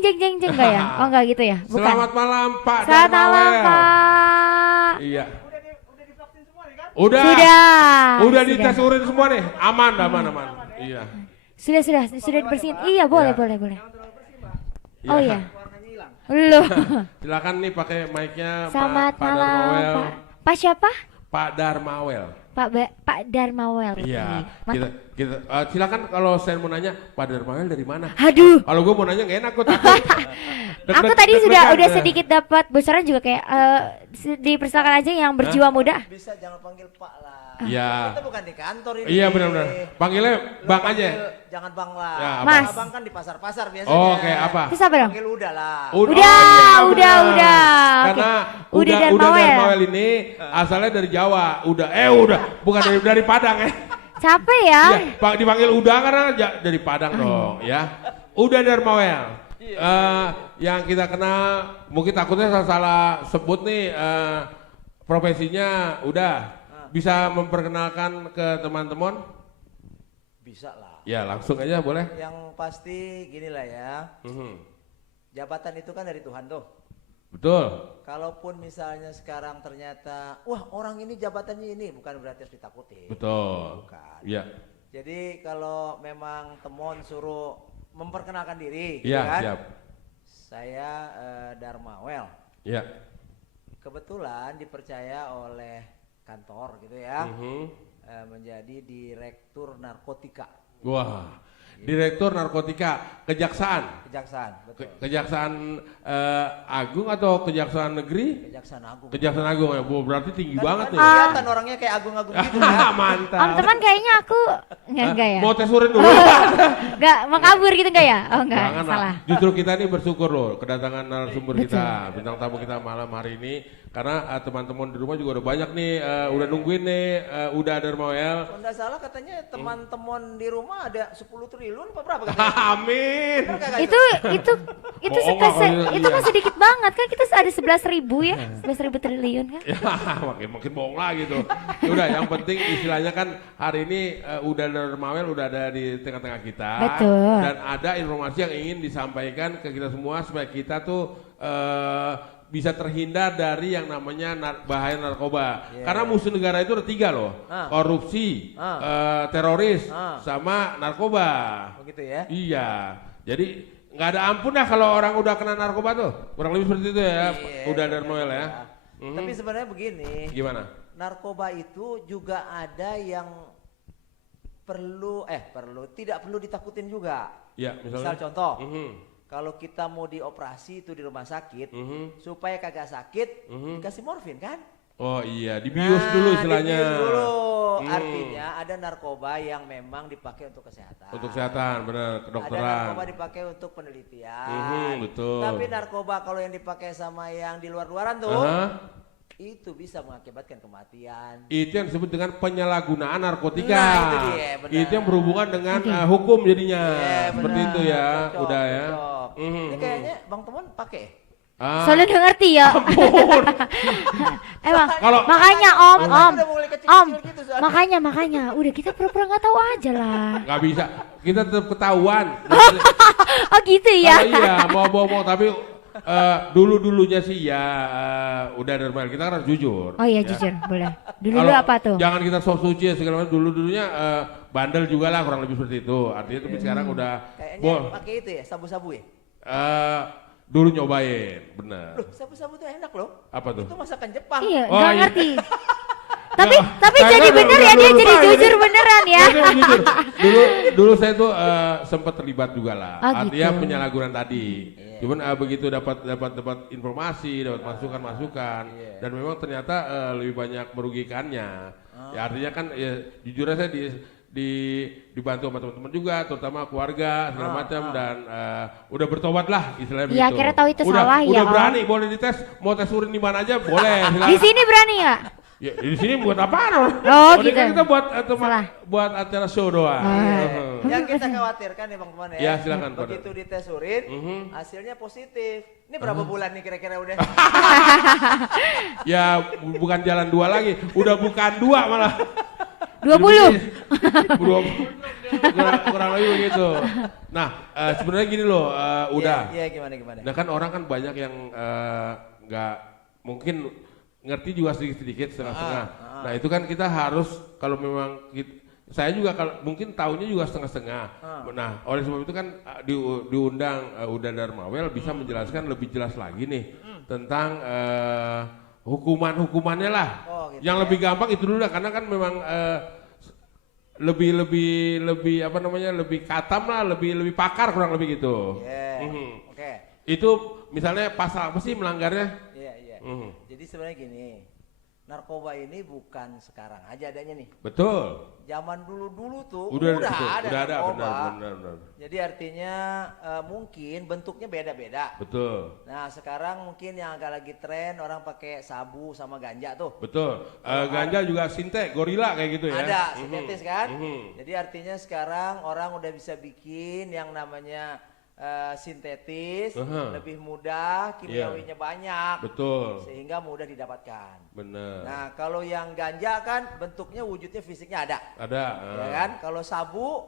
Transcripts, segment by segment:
jeng enggak ya? Oh enggak gitu ya? Bukan. Selamat malam Pak Selamat malam Darmawel. Pak. Iya. Udah divaksin semua nih kan? Udah. Sudah. Udah dites urin semua nih. Aman. Iya. Sudah dibersihin. Iya, boleh. Jangan terlalu bersih Mbak. Oh iya. Warnanya hilang. Loh. Silakan nih pakai mic-nya Selamat Pak malam, Darmawel. Pak. Pak siapa? Pak Darmawel. Pak Darmawel. Iya. Ini. Kita silakan kalau saya mau nanya Pak Darmawel dari mana? Aduh. Kalau gue mau nanya nggak enak, gue takut. Aku tadi udah sedikit dapat bocoran juga kayak dipersilakan aja yang berjiwa muda. Bisa jangan panggil Pak lah. Iya. Kita bukan di kantor ini. Iya benar-benar. Panggilnya Lu Bang panggil, aja. Jangan Bang lah. Ya, apa? Mas. Abang kan di pasar-pasar biasanya. Oh, kayak apa? Terus apa dong? Panggil udah lah. Udah. Karena Udah udah Darmawel. Darmawel ini asalnya dari Jawa. Udah, bukan dari Padang ya. Capek ya? Iya, Pak dipanggil udah karena dari Padang dong ya. Udah Darmawel. Yang kita kenal mungkin takutnya salah sebut nih profesinya udah. Bisa memperkenalkan ke teman-teman? Bisa lah. Ya langsung aja boleh. Yang pasti gini lah ya. Jabatan itu kan dari Tuhan tuh. Betul. Kalaupun misalnya sekarang ternyata, wah orang ini jabatannya ini, bukan berarti harus ditakuti. Betul. Bukan. Iya. Jadi kalau memang temon suruh memperkenalkan diri, Iya, kan? siap. Saya Darmawel. Iya. Kebetulan dipercaya oleh kantor gitu ya, menjadi direktur narkotika. Wah, direktur narkotika kejaksaan. Kejaksaan, betul. Kejaksaan Agung atau Kejaksaan Negeri? Kejaksaan Agung. Kejaksaan Agung ya, berarti tinggi Kan banget kan nih. kelihatan orangnya kayak agung-agung gitu ya. Mantap. Om teman kayaknya aku enggak ya? Mau tes urin dulu? Enggak, mau kabur gitu enggak ya? Oh enggak, Jangan lah. salah. Justru kita ini bersyukur loh kedatangan narasumber Betul. kita, bintang tamu kita malam hari ini. Karena teman-teman di rumah juga udah banyak nih, udah nungguin nih, udah Darmawel. Kalau nggak salah katanya teman-teman di rumah ada 10 triliun apa berapa katanya? Amin. Bener kagak Itu Bohong lah kalau itu iya. kan sedikit banget kan kita ada 11.000 ya, 11.000 triliun kan? Ya makin bohong lagi tuh. Udah yang penting istilahnya kan hari ini udah Darmawel udah ada di tengah-tengah kita. Betul. Dan ada informasi yang ingin disampaikan ke kita semua supaya kita tuh bisa terhindar dari yang namanya bahaya narkoba. Yeah. Karena musuh negara itu ada 3 loh. Korupsi, teroris, sama narkoba. Begitu ya? Iya. Jadi nggak ada ampun dah kalau orang udah kena narkoba tuh. Kurang lebih seperti itu ya. Iya, Udah bener, Darmawel ya. bener. Tapi sebenarnya begini, Gimana? narkoba itu juga ada yang perlu tidak perlu ditakutin juga. Ya, Misal misalnya. contoh, kalau kita mau dioperasi itu di rumah sakit, supaya kagak sakit, dikasih morfin kan? Oh iya, dibius dulu istilahnya. Dibius dulu. Artinya ada narkoba yang memang dipakai untuk kesehatan. Untuk kesehatan, benar, Ada kedokteran. narkoba dipakai untuk penelitian. Betul. Tapi narkoba kalau yang dipakai sama yang di luar-luaran tuh, itu bisa mengakibatkan kematian. Itu yang disebut dengan penyalahgunaan narkotika. Nah, itu dia, benar. Itu yang berhubungan dengan hukum jadinya. Iya, Seperti benar. itu ya, Cocok, udah ya. cocok. Ini kayaknya Bang Temon pakai. Soalnya udah ngerti ya. Emang Kalau- makanya Matanya udah mulai kecil-kecil gitu soalnya. makanya udah kita pura-pura nggak tahu aja lah. Nggak bisa, kita tetap ketahuan. Oh gitu ya. Kalau iya, mau bohong tapi dulunya sih ya udah Darmawel, kita kan harus jujur. Oh iya ya. jujur boleh. Dulu Kalau apa tuh? Jangan kita sok suci ya segala macam. Dulunya bandel juga lah kurang lebih seperti itu. Artinya tapi sekarang udah Kayaknya pakai itu ya, sabu-sabu ya. dulu nyobain, bener. Loh, sabu-sabu tuh enak loh. Apa tuh? Itu masakan Jepang. Iya, Oh, nggak iya. ngerti. Tapi Saya jadi kan bener udah ya dia lupa jadi gitu. jujur beneran ya. Saya tuh jujur. Dulu saya tuh sempat terlibat juga lah. Oh, Artinya gitu. penyalahgunaan tadi. Cuman begitu dapat informasi, dapat masukan-masukan, dan memang ternyata lebih banyak merugikannya. Ya artinya kan jujur aja dibantu sama teman-teman juga, terutama keluarga segala macam, dan udah bertobat lah istilahnya Iya, begitu. akhirnya tahu itu udah, salah ya, udah Om. berani, boleh dites, mau tes urin di mana aja boleh. Di sini berani nggak? Ya, di sini buat apaan? Oh, ini gitu. kan kita buat Salah. buat acara show doang. Yang kita khawatirkan nih Bang Teman ya. Ya, silakan, Pak. Begitu dites urin, hasilnya positif. Ini berapa bulan nih kira-kira udah? Ya bukan jalan 2 lagi, udah bukan 2 malah. 20. 20 kurang lebih begitu. Nah, sebenarnya gini loh, udah. Iya, gimana? Nah kan orang kan banyak yang nggak mungkin ngerti juga sedikit-sedikit setengah-setengah. Nah itu kan kita harus kalau memang saya juga kalau mungkin tahunya juga setengah-setengah. Nah oleh sebab itu kan diundang Uda Darmawel bisa menjelaskan lebih jelas lagi nih tentang hukumannya lah. Gitu Yang lebih gampang itu dulu lah karena kan memang lebih apa namanya lebih katam lah, lebih pakar kurang lebih gitu. Oke. Itu misalnya pasal apa sih melanggarnya? Iya. Jadi sebenarnya gini, narkoba ini bukan sekarang aja adanya nih. Betul. Zaman dulu tuh Udah ada narkoba. benar. Jadi artinya mungkin bentuknya beda-beda. Betul. Nah sekarang mungkin yang agak lagi tren orang pakai sabu sama ganja tuh. Betul. Ganja juga sintek, gorila kayak gitu ya. Ada sintetis kan. Jadi artinya sekarang orang udah bisa bikin yang namanya sintetis, lebih mudah, kimiawinya banyak. Betul. Sehingga mudah didapatkan. Benar. Nah kalau yang ganja kan bentuknya wujudnya fisiknya ada. Ada. Ya kan? Kalau sabu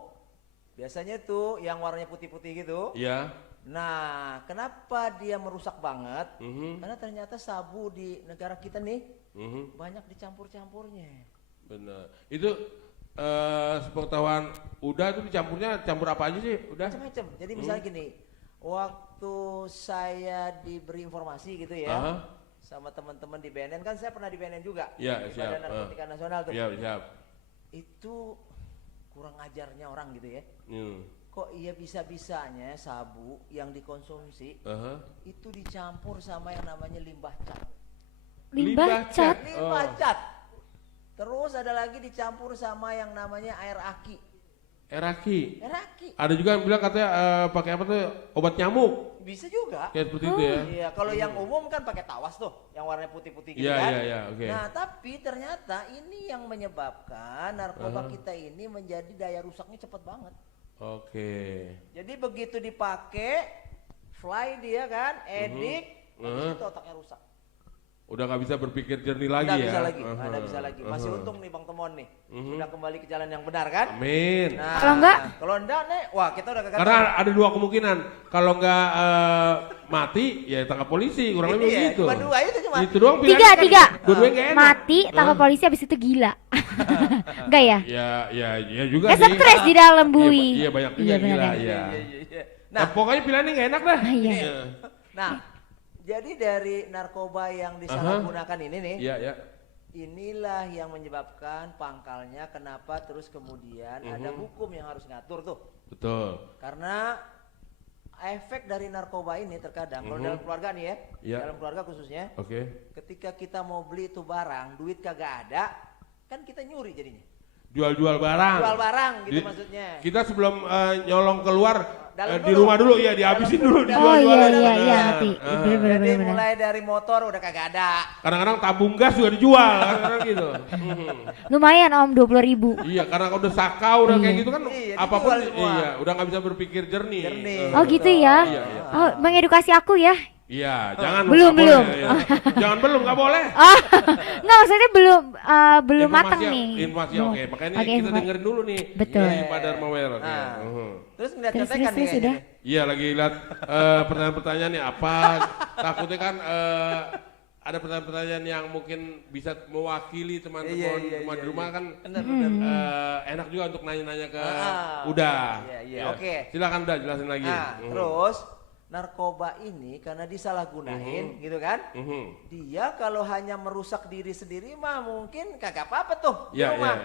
biasanya tuh yang warnanya putih-putih gitu. Iya. Nah kenapa dia merusak banget? Karena ternyata sabu di negara kita nih banyak dicampur-campurnya. Benar. Itu sepengetahuan Uda itu campur apa aja sih? Udah. Macam-macam. Jadi misalnya gini, waktu saya diberi informasi gitu ya, sama teman-teman di BNN kan saya pernah di BNN juga. Iya, di siap. Badan Narkotika Nasional tuh. Iya, siap. Itu kurang ajarnya orang gitu ya. Kok iya bisa-bisanya sabu yang dikonsumsi itu dicampur sama yang namanya limbah cat. Limbah cat. Limbah cat. Terus ada lagi dicampur sama yang namanya air aki. Air aki. Ada juga yang bilang katanya pakai apa tuh obat nyamuk. Bisa juga. Kayak seperti itu ya. Iya, kalau yang umum kan pakai tawas tuh, yang warnanya putih-putih gitu Iya, kan. iya, oke. Nah, tapi ternyata ini yang menyebabkan narkoba kita ini menjadi daya rusaknya cepat banget. Oke. Jadi begitu dipakai, fly dia kan, edik, habis itu otaknya rusak. Udah nggak bisa berpikir jernih lagi ya. Nggak bisa lagi. Masih untung nih Bang Temon nih. Sudah kembali ke jalan yang benar kan? Amin. Nah, Kalau enggak nih, wah kita udah kagak. Karena ada dua kemungkinan. Kalau nggak mati, ya tangkap polisi. Kurang lebih begitu. Cuma dua itu cuma. Itu doang tiga. Dua-duanya nggak enak. Mati, tangkap polisi habis itu gila. Enggak ya? Ya juga sih. Stres di dalam bui. Iya banyak juga gila. Iya. Nah pokoknya pilihannya nggak enak dah. Iya. Nah. Jadi dari narkoba yang disalahgunakan ini nih, inilah yang menyebabkan pangkalnya kenapa terus kemudian ada hukum yang harus ngatur tuh. Betul. Karena efek dari narkoba ini terkadang kalau dalam keluarga nih ya, dalam keluarga khususnya, ketika kita mau beli itu barang, duit kagak ada, kan kita nyuri jadinya. Jual barang. Jual barang gitu maksudnya. Kita sebelum nyolong keluar di dulu. rumah dulu ya dihabisin dulu Oh iya nanti. Jadi mulai dari motor udah kagak ada. Kadang-kadang tabung gas juga dijual kadang-kadang gitu. Lumayan Om 20.000. Iya karena udah sakau udah kayak gitu kan apapun dijual udah nggak bisa berpikir jernih. Oh gitu ya. Iya. Oh mengedukasi aku ya. Iya, jangan belum. Jangan belum, nggak boleh. Nggak maksudnya belum matang nih. Informasi oke. Makanya kita dengerin dulu nih. Betul. Dari Pak Darmawel. Terus ngeliat contekan nih. Sudah. Iya, lagi lihat pertanyaan-pertanyaan nih apa. Takutnya kan ada pertanyaan-pertanyaan yang mungkin bisa mewakili teman-teman di rumah kan. Enak juga untuk nanya-nanya ke Uda. Iya. Oke. Silakan Uda jelasin lagi. Terus narkoba ini karena disalahgunain gitu kan, dia kalau hanya merusak diri sendiri mah mungkin kagak apa-apa tuh di rumah.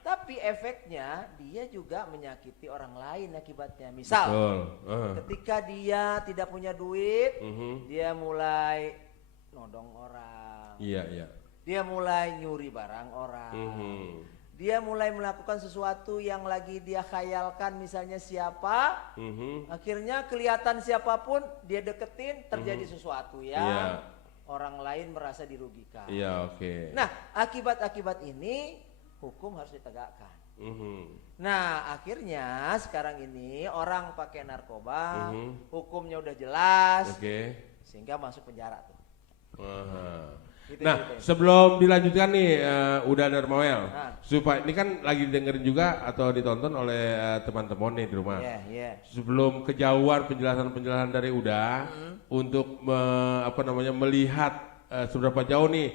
Tapi efeknya dia juga menyakiti orang lain akibatnya. Misal, ketika dia tidak punya duit, dia mulai nodong orang. Dia mulai nyuri barang orang. Dia mulai melakukan sesuatu yang lagi dia khayalkan misalnya siapa, akhirnya kelihatan siapapun dia deketin terjadi sesuatu yang orang lain merasa dirugikan. Nah akibat-akibat ini hukum harus ditegakkan. Nah akhirnya sekarang ini orang pakai narkoba, hukumnya udah jelas, sehingga masuk penjara tuh. Nah, sebelum dilanjutkan nih Uda Darmawel, supaya ini kan lagi dengerin juga atau ditonton oleh teman-teman nih di rumah. Sebelum kejauhan penjelasan-penjelasan dari Uda untuk melihat seberapa jauh nih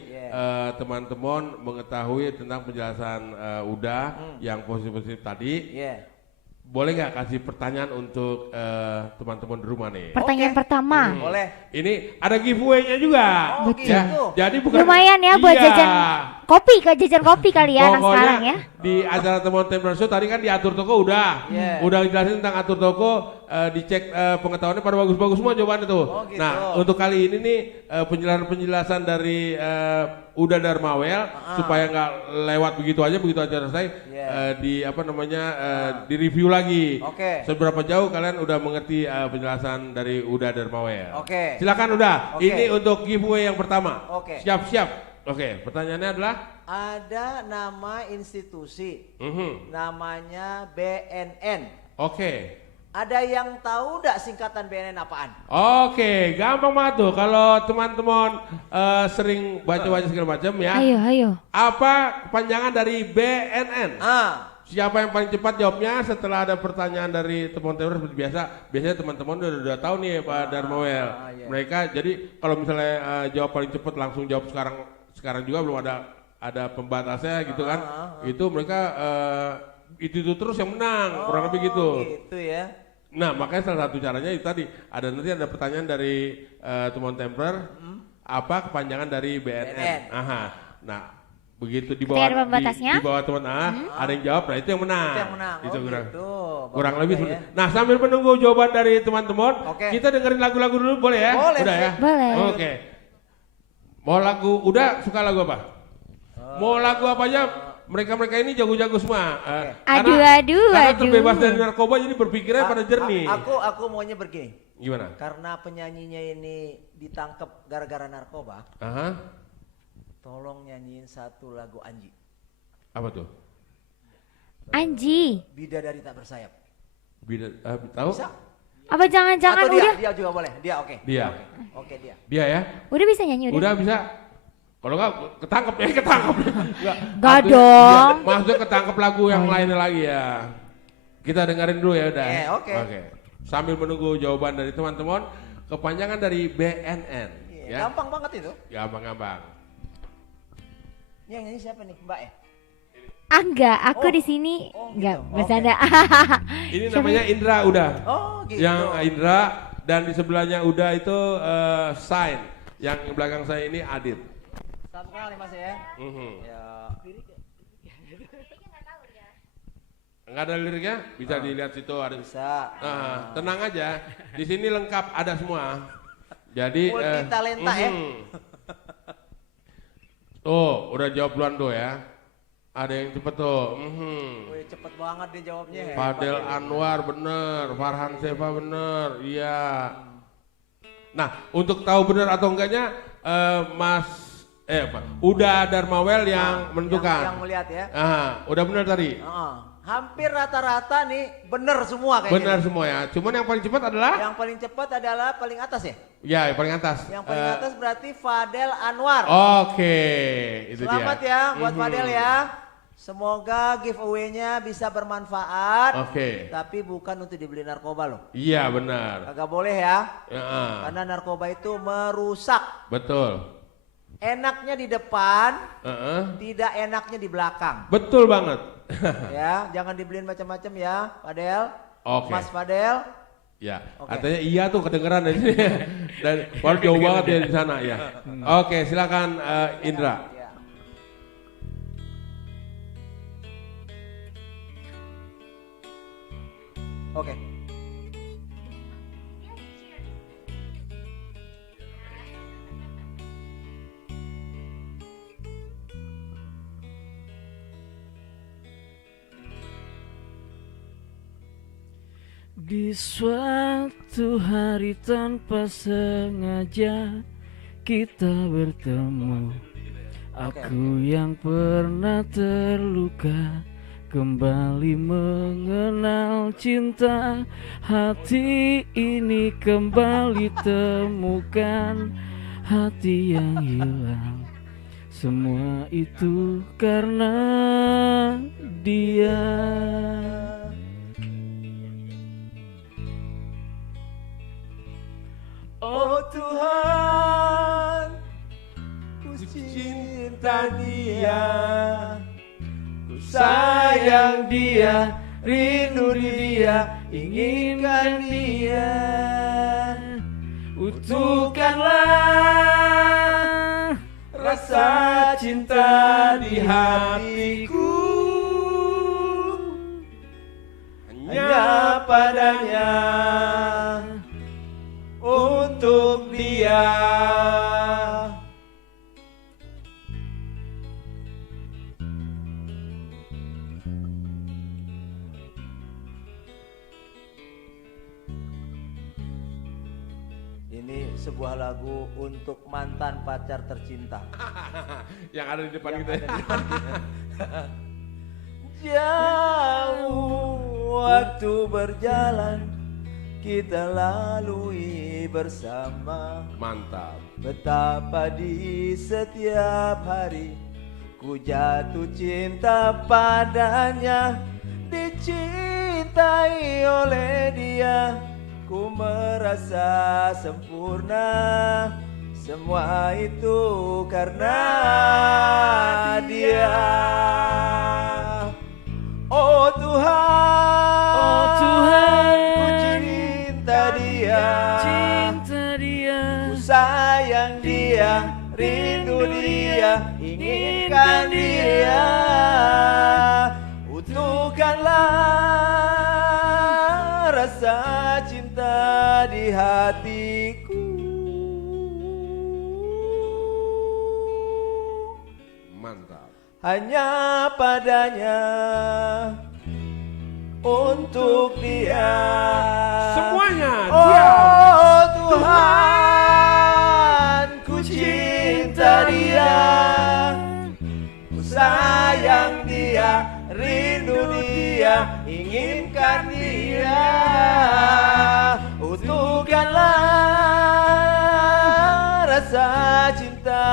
teman-teman mengetahui tentang penjelasan Uda yang positif-positif tadi. Boleh nggak kasih pertanyaan untuk teman-teman di rumah nih? Pertanyaan pertama. Boleh. Ini ada giveaway-nya juga. Betul. Ya, jadi bukan lumayan ya buat jajan kopi, jajan kopi kali ya anak sekarang ya. Di acara temuan Templar Show tadi kan diatur toko udah dijelasin tentang atur toko, dicek pengetahuannya pada bagus-bagus semua jawabannya tuh. Gitu. Nah, untuk kali ini nih penjelasan dari Uda Darmawel supaya nggak lewat begitu aja selesai di review lagi. Seberapa jauh kalian udah mengerti penjelasan dari Uda Darmawel. Silakan Uda. Ini untuk giveaway yang pertama. Siap-siap. Pertanyaannya adalah ada nama institusi, namanya BNN. Ada yang tahu nggak singkatan BNN apaan? Gampang banget tuh. Kalau teman-teman sering baca-baca segala macam ya. Ayo. Apa kepanjangan dari BNN? Siapa yang paling cepat jawabnya setelah ada pertanyaan dari teman-teman seperti biasa. Biasanya teman-teman udah tahu nih Pak Darmawel. Mereka jadi kalau misalnya jawab paling cepat langsung jawab sekarang juga belum ada pembatasnya gitu kan. Itu mereka itu terus yang menang, kurang lebih gitu. Gitu ya. Nah, makanya salah satu caranya itu tadi nanti ada pertanyaan dari teman Templar, apa kepanjangan dari BNN. Nah, begitu di bawah teman ada yang jawab, nah itu yang menang. Itu kurang lebih seperti. Nah, sambil menunggu jawaban dari teman-teman, kita dengerin lagu-lagu dulu boleh ya? Udah ya? Boleh. Mau lagu, udah suka lagu apa? Mau lagu apa aja? Mereka ini jago-jago semua. Karena terbebas dari narkoba jadi berpikirnya pada jernih. Aku maunya begini. Gimana? Karena penyanyinya ini ditangkap gara-gara narkoba. Tolong nyanyiin satu lagu Anji. Apa tuh? Anji. Bidadari tak bersayap. Tahu? Bisa? Apa jangan-jangan udah? Dia juga boleh. Dia oke. Dia. Oke dia. Dia ya? Udah bisa nyanyi udah? Udah bisa. Kalau enggak ketangkep. Enggak dong. Maksudnya ketangkep lagu yang lainnya lagi ya. Kita dengerin dulu ya udah. Oke. Sambil menunggu jawaban dari teman-teman, kepanjangan dari BNN. Ya. Gampang banget itu. Gampang. Ini yang nyanyi siapa nih, Mbak ya? Enggak, aku di sini enggak bercanda. Ini namanya Indra udah. Gitu. Yang Indra dan di sebelahnya udah itu Sign. Yang belakang saya ini Adit. Salam kenal nih Mas ya. Enggak ada liriknya? Bisa dilihat situ ada. Bisa. Tenang aja. Di sini lengkap ada semua. Jadi multi talenta ya. Tuh, udah jawab duluan tuh ya. Ada yang cepet tuh. Wih, cepet banget dia jawabnya. Fadel Anwar bener, Farhan Seva bener, iya. Nah, untuk tahu bener atau enggaknya Uda Darmawel yang menentukan. Yang melihat ya. Udah bener tadi. Hampir rata-rata nih bener semua kayaknya. Bener semua ya. Cuman yang paling cepat adalah? Yang paling cepat adalah paling atas ya? Ya, yang paling atas. Yang paling atas berarti Fadel Anwar. Itu selamat dia. Ya buat Fadel ya. Semoga giveaway-nya bisa bermanfaat. Tapi bukan untuk dibeli narkoba loh. Iya benar. Kagak boleh ya. Karena narkoba itu merusak. Betul. Enaknya di depan, tidak enaknya di belakang. Betul banget. Ya, jangan dibeliin macam-macam ya, Fadel. Mas Fadel. Ya, artinya iya tuh kedengeran dari sini. Dan baru jauh banget ya di sana ya. Silakan Indra. Di suatu hari tanpa sengaja kita bertemu. Aku yang pernah terluka kembali mengenal cinta. Hati ini kembali temukan hati yang hilang semua itu karena dia. Oh Tuhan, ku cinta dia, ku sayang dia, rindu dia, inginkan dia. Utuhkanlah Rasa cinta di hatiku, hanya padanya, untuk dia. Ini sebuah lagu untuk mantan pacar tercinta. Yang ada di depan kita. Jauh waktu berjalan, kita lalui bersama. Mantap. Betapa di setiap hari ku jatuh cinta padanya, dicintai oleh dia. Ku merasa sempurna, semua itu karena dia. Oh Tuhan, Oh Tuhan, ku cinta dia, cinta dia, ku sayang dia, rindu dia, inginkan dia. Utuhkanlah rasa cinta di hatiku, Mantap. hanya padanya, untuk dia. Semuanya diam. Oh Tuhan, ku cinta dia, ku sayang dia, rindu dia, inginkan dia. Utuhkanlah rasa cinta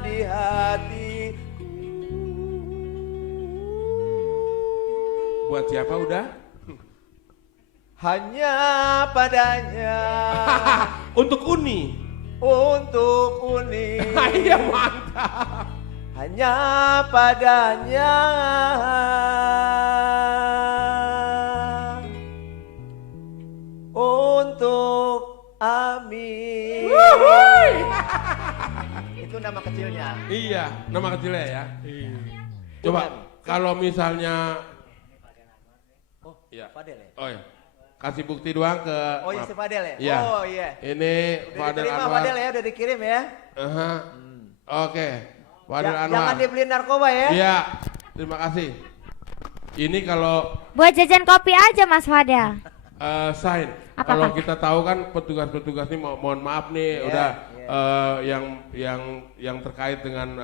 di hatiku. Buat siapa udah? Hanya padanya, Untuk Uni. untuk Uni. Iya mantap. Hanya padanya, untuk Ami. Itu nama kecilnya. Iya, nama kecilnya ya. Coba kalau misalnya, Oh, Iya. Fadel ya? oh ya, kasih bukti doang ke. Oh iya, si Fadel ya? Iya. Oh iya. Ini Udah Fadel diterima Anwar. Fadel ya, udah dikirim ya? Aha. Oke, Fadel Anwar. Jangan dibeliin narkoba ya? Iya, terima kasih. Ini kalau Buat jajan kopi aja Mas Fadel. sign, Apa, kalau Pak? kita tahu kan petugas-petugas ini mohon maaf nih Iya, udah iya. yang terkait dengan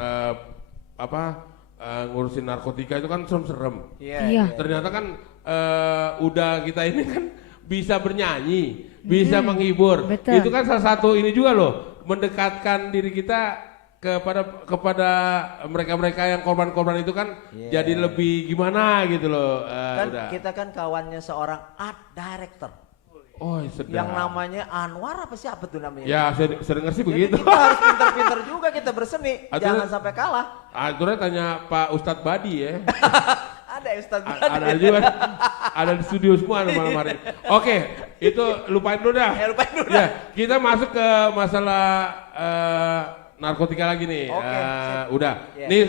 ngurusin narkotika itu kan serem-serem. Iya. Ternyata kan udah kita ini kan bisa bernyanyi, bisa menghibur. betul. Itu kan salah satu ini juga loh, mendekatkan diri kita kepada mereka-mereka yang korban-korban itu kan Iya. jadi lebih gimana gitu loh. Kan Udah. kita kan kawannya seorang art director. Oh, sedap. Yang namanya Anwar apa sih, apa tuh namanya? Ya, saya dengar sih Jadi begitu. kita harus pinter-pinter juga kita berseni, Aduh. jangan sampai kalah. Akhirnya tanya Pak Ustadz Badi ya. Ada Ustaz Ada juga, ada di studio semua malam hari. Oke, itu lupain dulu dah. Ya, lupain dulu Ya, kita masuk ke masalah narkotika lagi nih. Oke, Udah. Iya. Nih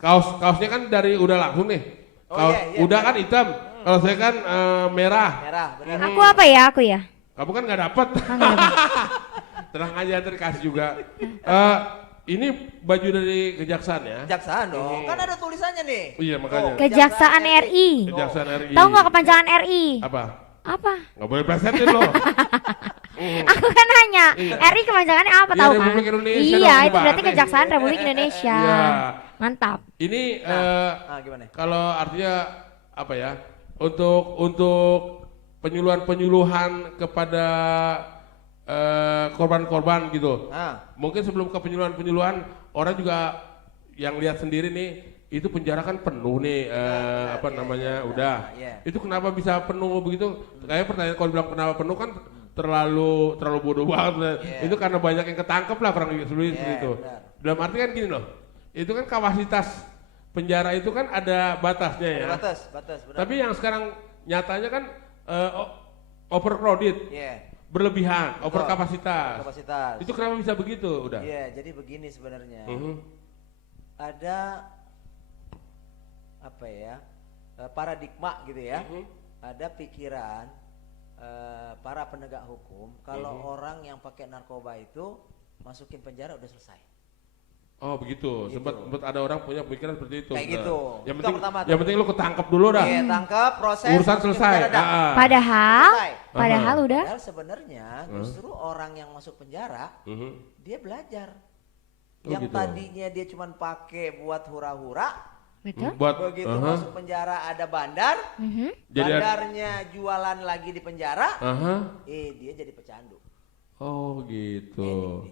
kaosnya kan dari udah langsung nih. Oh, iya, udah kan hitam. Kalau saya kan merah. merah, benar. Aku apa ya? Aku ya. Kamu kan nggak dapet. Tenang aja, terkasih juga. Ini baju dari kejaksaan ya? Kejaksaan dong, kan ada tulisannya nih. Iya makanya. Kejaksaan RI. Kejaksaan RI. Tahu nggak kepanjangan RI? Apa? Apa? Nggak boleh plesetin loh. Aku kan nanya, Iya. RI kepanjangannya apa Iya, tahu kan? Republik Indonesia Iya, dong, itu berarti gimana? Kejaksaan Republik Indonesia. Iya. Mantap. Ini Gimana? kalau artinya apa ya? Untuk penyuluhan kepada korban-korban gitu. Nah, Mungkin sebelum ke penyuluhan orang juga yang lihat sendiri nih, itu penjara kan penuh nih, udah. Itu kenapa bisa penuh begitu? Kayak pertanyaan kalau bilang kenapa penuh kan terlalu bodoh banget. Itu karena banyak yang ketangkep lah kurang lebih seperti itu. Dalam arti kan gini loh, itu kan kapasitas penjara itu kan ada batasnya ya. Batas, benar. Tapi yang sekarang nyatanya kan overcrowded, berlebihan, overkapasitas. Itu kenapa bisa begitu? Udah. Iya, jadi begini sebenarnya. Ada apa ya? Paradigma gitu ya. Ada pikiran para penegak hukum kalau orang yang pakai narkoba itu masukin penjara udah selesai. Oh begitu, gitu. sempat ada orang punya pemikiran seperti itu. Kayak gitu. Yang penting lu ketangkep dulu dah. Iya, tangkap, proses, urusan selesai. Padahal udah. Padahal sebenarnya justru orang yang masuk penjara, dia belajar. Yang gitu. tadinya dia cuma pakai buat hura-hura, Betul. begitu masuk penjara ada bandar, bandarnya jualan lagi di penjara, dia jadi pecandu. Oh gitu.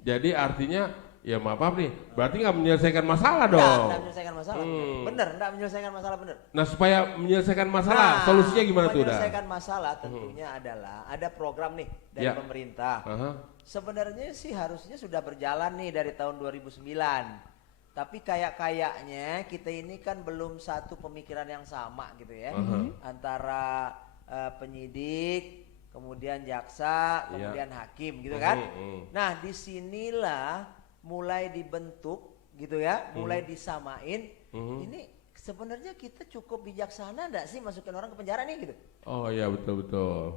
Jadi artinya ya maaf nih, berarti nggak menyelesaikan masalah dong. Nggak menyelesaikan masalah, bener, nggak menyelesaikan masalah bener. Nah supaya menyelesaikan masalah, solusinya gimana tuh? Menyelesaikan masalah tentunya adalah ada program nih dari pemerintah. Sebenarnya sih harusnya sudah berjalan nih dari tahun 2009. Tapi kayaknya kita ini kan belum satu pemikiran yang sama gitu ya. Antara penyidik, kemudian jaksa, kemudian hakim gitu kan. Nah disinilah mulai dibentuk gitu ya, mulai disamain. Ini sebenarnya kita cukup bijaksana enggak sih masukin orang ke penjara nih gitu. Oh iya betul.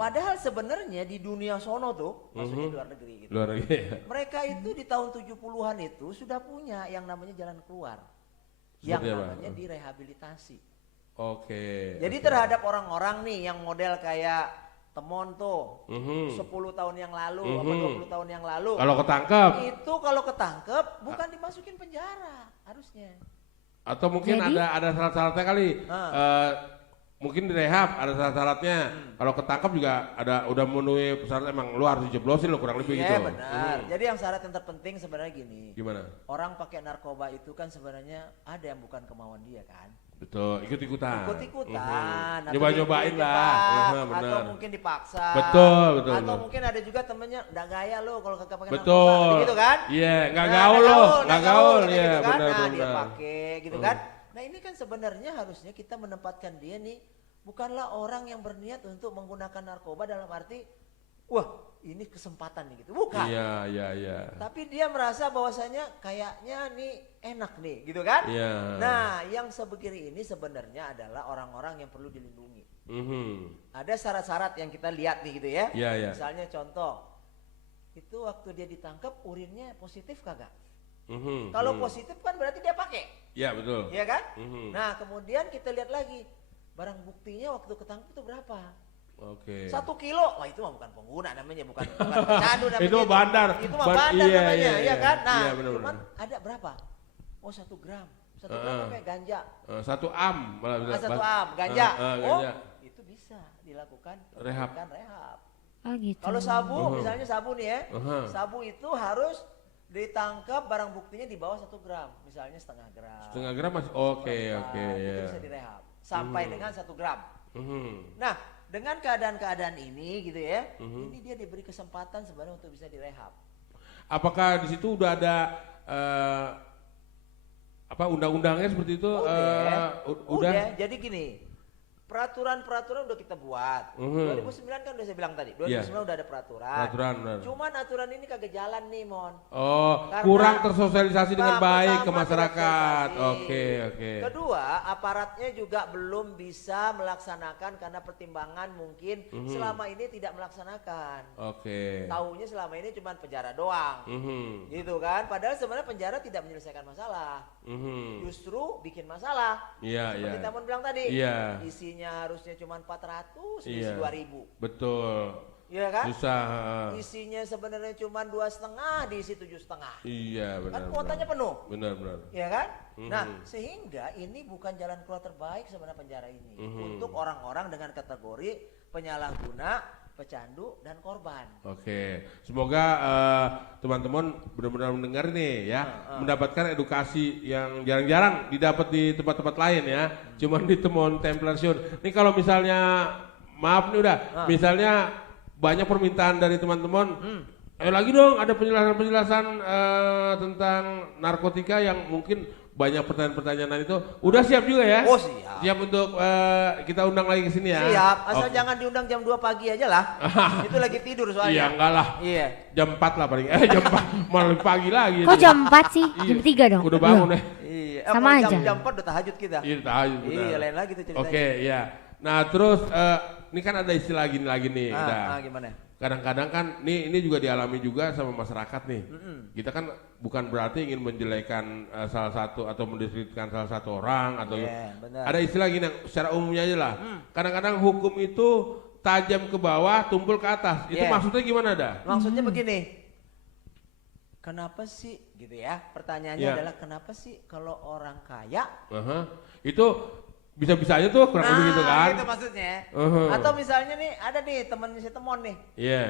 Padahal sebenarnya di dunia sono tuh, maksudnya di luar negeri gitu. Luar negeri. Mereka itu di tahun 70-an itu sudah punya yang namanya jalan keluar. Seperti yang apa? namanya direhabilitasi. Oke. Jadi terhadap orang-orang nih yang model kayak Temon tuh 10 tahun yang lalu apa 20 tahun yang lalu. Kalau ketangkep. Itu kalau ketangkep bukan dimasukin penjara harusnya. Atau mungkin ada syarat-syaratnya kali. Mungkin direhab ada syarat-syaratnya. Kalau ketangkep juga udah memenuhi syarat, emang lu harus dijeblosin lo kurang lebih gitu. Iya benar. Jadi yang syarat yang terpenting sebenarnya gini. Gimana? Orang pakai narkoba itu kan sebenarnya ada yang bukan kemauan dia kan. Betul, ikut-ikutan. Atau Nyoba-nyobain lah. Atau mungkin dipaksa. Betul. Atau mungkin ada juga temennya nggak gaya lo kalau kagak pakai betul. narkoba gitu kan. Iya, nggak gaul lo, nggak gaul. Iya, gitu kan? benar. Nah, dia pakai gitu kan. Nah, ini kan sebenarnya harusnya kita menempatkan dia nih bukanlah orang yang berniat untuk menggunakan narkoba dalam arti wah, ini kesempatan nih gitu. Bukan. Iya. Tapi dia merasa bahwasanya kayaknya nih enak nih gitu kan. Iya. Nah yang sebegini ini sebenarnya adalah orang-orang yang perlu dilindungi. Ada syarat-syarat yang kita lihat nih gitu ya. Iya. Misalnya contoh, itu waktu dia ditangkap urinnya positif kagak? Kalau positif kan berarti dia pakai. Iya betul. Iya kan? Nah kemudian kita lihat lagi barang buktinya waktu ketangkep itu berapa? Oke. 1 kilo, wah itu mah bukan pengguna namanya, bukan pecandu namanya. Itu bandar. Itu mah bandar namanya, iya kan? Nah, iya, bener, cuman ada berapa? Oh 1 gram, 1 gram kayak ganja. 1 am malah bisa. 1 am, ganja. Ganja. Itu bisa dilakukan Rehab. Oh gitu. Kalau sabu, misalnya sabu nih ya, sabu itu harus ditangkap barang buktinya di bawah 1 gram, misalnya setengah gram. Setengah gram masih oke. Itu bisa direhab sampai dengan 1 gram. Nah, dengan keadaan-keadaan ini gitu ya, ini dia diberi kesempatan sebenarnya untuk bisa direhab. Apakah di situ udah ada undang-undangnya seperti itu? Udah. Jadi gini, peraturan-peraturan udah kita buat. 2009 kan udah saya bilang tadi. 2009 udah ada peraturan. Benar. Cuman aturan ini kagak jalan nih, Mon. Oh, karena kurang tersosialisasi dengan baik ke masyarakat. Oke. Kedua, aparatnya juga belum bisa melaksanakan karena pertimbangan mungkin selama ini tidak melaksanakan. Oke. Taunya selama ini cuma penjara doang. Gitu kan? Padahal sebenarnya penjara tidak menyelesaikan masalah. Justru bikin masalah. Iya. Seperti Tamon bilang tadi. Iya. Isinya harusnya cuma 400, isi 2.000. Betul. Iya kan? Susah. Isinya sebenarnya cuma 2,5, diisi 7,5. Iya benar. Kan kuotanya penuh. Benar. Iya kan? Nah sehingga ini bukan jalan keluar terbaik sebenarnya penjara ini untuk orang-orang dengan kategori penyalahguna, pecandu dan korban. Oke. Semoga teman-teman benar-benar mendengar nih ya, mendapatkan edukasi yang jarang-jarang didapat di tempat-tempat lain ya, cuman di Temon Templar Show. Ini kalau misalnya, maaf nih udah, misalnya banyak permintaan dari teman-teman, ayo lagi dong ada penjelasan-penjelasan tentang narkotika yang mungkin banyak pertanyaan-pertanyaan itu. Udah siap juga ya? Oh siap. Siap untuk kita undang lagi ke sini ya? Siap, asal jangan diundang jam 2 pagi aja lah. Itu lagi tidur soalnya. Iya enggak lah. Iya. Jam 4 lah paling. Jam 4 malah lebih pagi lagi. Kok jam 4 sih? Iya. Jam 3 dong? Udah bangun ya. Iya. Sama Jam, aja. jam 4 udah tahajud kita. Iya tahajud. Iya, lain lagi tuh ceritanya. Oke, ya. Nah terus ini kan ada istilah gini lagi nih. Gimana? Kadang-kadang kan ini juga dialami juga sama masyarakat nih. Kita kan bukan berarti ingin menjelekan salah satu atau mendiskreditkan salah satu orang atau benar. ada istilah gini secara umumnya aja lah. Kadang-kadang hukum itu tajam ke bawah, tumpul ke atas. Itu maksudnya gimana dah? Maksudnya begini. Kenapa sih gitu ya? Pertanyaannya adalah kenapa sih kalau orang kaya itu bisa-bisa aja tuh kurang lebih gitu kan. Gitu maksudnya. Atau misalnya nih ada nih temen si Temon nih.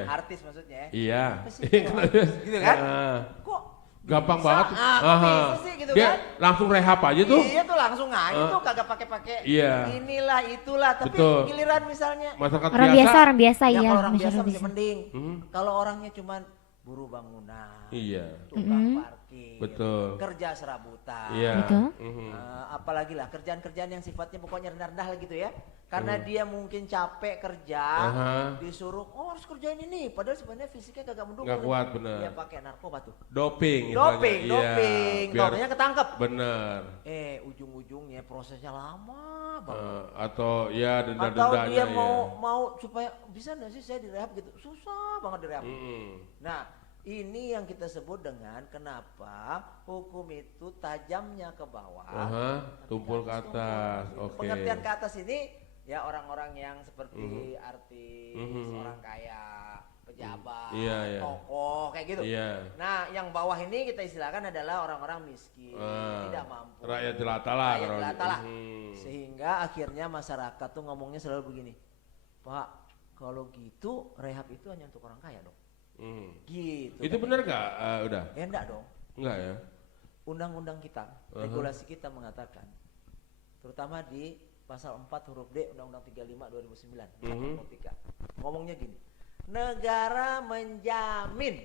Artis maksudnya. Iya. Apa sih? Gitu kan? Kok gampang bisa? banget. Bisa sih gitu Dia kan? langsung rehab aja tuh. Iya tuh langsung aja tuh kagak pakai inilah itulah. Tapi Betul. giliran misalnya Masyarakat Orang biasa, orang biasa ya iya. kalau orang masyarakat biasa masih mending. Kalau orangnya cuman buruh bangunan, tukang parkir, Betul. kerja serabutan, Betul. apalagi lah kerjaan-kerjaan yang sifatnya pokoknya rendah-rendah lah gitu ya. Karena dia mungkin capek kerja, disuruh harus kerjain ini, padahal sebenarnya fisiknya kagak mendukung. Nggak kuat bener. Dia pakai narkoba tuh. Doping. Doping, Biar dopingnya ketangkep. bener. Ujung-ujungnya prosesnya lama banget. Atau ya Atau denda-dendanya dia mau supaya bisa nggak sih saya direhab gitu, susah banget direhab. Nah ini yang kita sebut dengan kenapa hukum itu tajamnya ke bawah, tumpul ke atas. Oke. Pengertian ke atas ini ya orang-orang yang seperti artis, orang kaya, pejabat, tokoh kayak gitu. Nah yang bawah ini kita istilahkan adalah orang-orang miskin, tidak mampu. Rakyat jelata lah. Rakyat jelata lah. Sehingga akhirnya masyarakat tuh ngomongnya selalu begini, Pak, kalau gitu rehab itu hanya untuk orang kaya dong. Gitu. Itu benar gak? Udah? Enggak dong. Enggak ya? Undang-undang kita, regulasi kita mengatakan, terutama di pasal 4 huruf D Undang-Undang 35 2009 narkotika. Ngomongnya gini, negara menjamin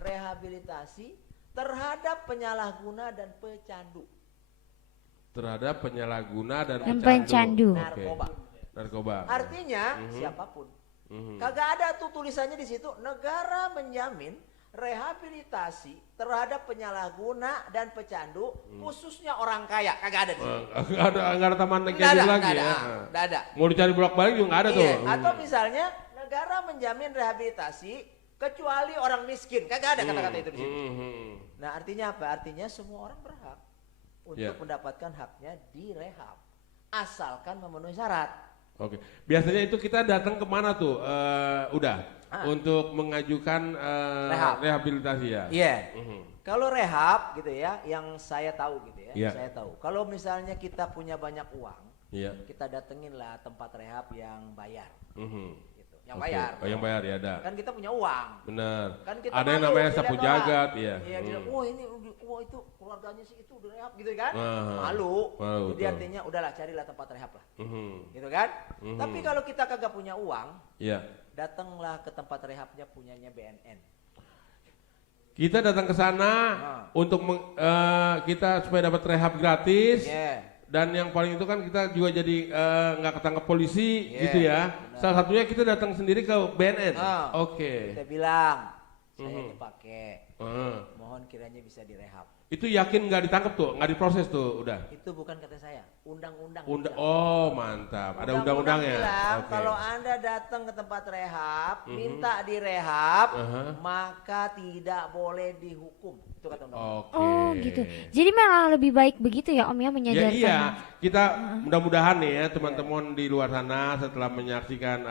rehabilitasi terhadap penyalahguna dan pecandu. Pencandu. Narkoba. Artinya siapapun. Kagak ada tuh tulisannya di situ, negara menjamin rehabilitasi terhadap penyalahguna dan pecandu khususnya orang kaya. Kagak ada di situ. Enggak ada taman negatif lagi ya. Enggak ada. Mau dicari bolak-balik juga enggak ada tuh. Atau misalnya negara menjamin rehabilitasi kecuali orang miskin. Kagak ada kata-kata itu di situ. Nah, artinya apa? Artinya semua orang berhak untuk mendapatkan haknya direhab asalkan memenuhi syarat. Oke, biasanya itu kita datang kemana tuh? Untuk mengajukan rehabilitasi ya? Iya. Kalau rehab gitu ya, yang saya tahu gitu ya, saya tahu. Kalau misalnya kita punya banyak uang, kita datengin lah tempat rehab yang bayar. Gitu. Yang bayar. Oh, yang bayar ya ada. Kan kita punya uang. Bener. Kan kita ada yang namanya sapu jagat, Iya, itu keluarganya sih itu udah rehab gitu kan. Malu. Jadi artinya udahlah carilah tempat rehab lah. Gitu kan. Tapi kalau kita kagak punya uang, datanglah ke tempat rehabnya punyanya BNN. Kita datang ke sana untuk kita supaya dapat rehab gratis. Dan yang paling itu kan kita juga jadi nggak ketangkep polisi gitu ya. Benar. Salah satunya kita datang sendiri ke BNN. Oke. Kita bilang, saya dipakai. Mohon kiranya bisa direhab. Itu yakin nggak ditangkap tuh, nggak diproses tuh, udah? Itu bukan kata saya, undang-undang. Oh mantap, ada undang-undangnya. Bilang, kalau Anda datang ke tempat rehab, minta direhab, maka tidak boleh dihukum. Itu kata undang-undang. Oh gitu. Jadi malah lebih baik begitu ya Om ya menyadarkan. Ya, iya, kita mudah-mudahan nih ya teman-teman di luar sana setelah menyaksikan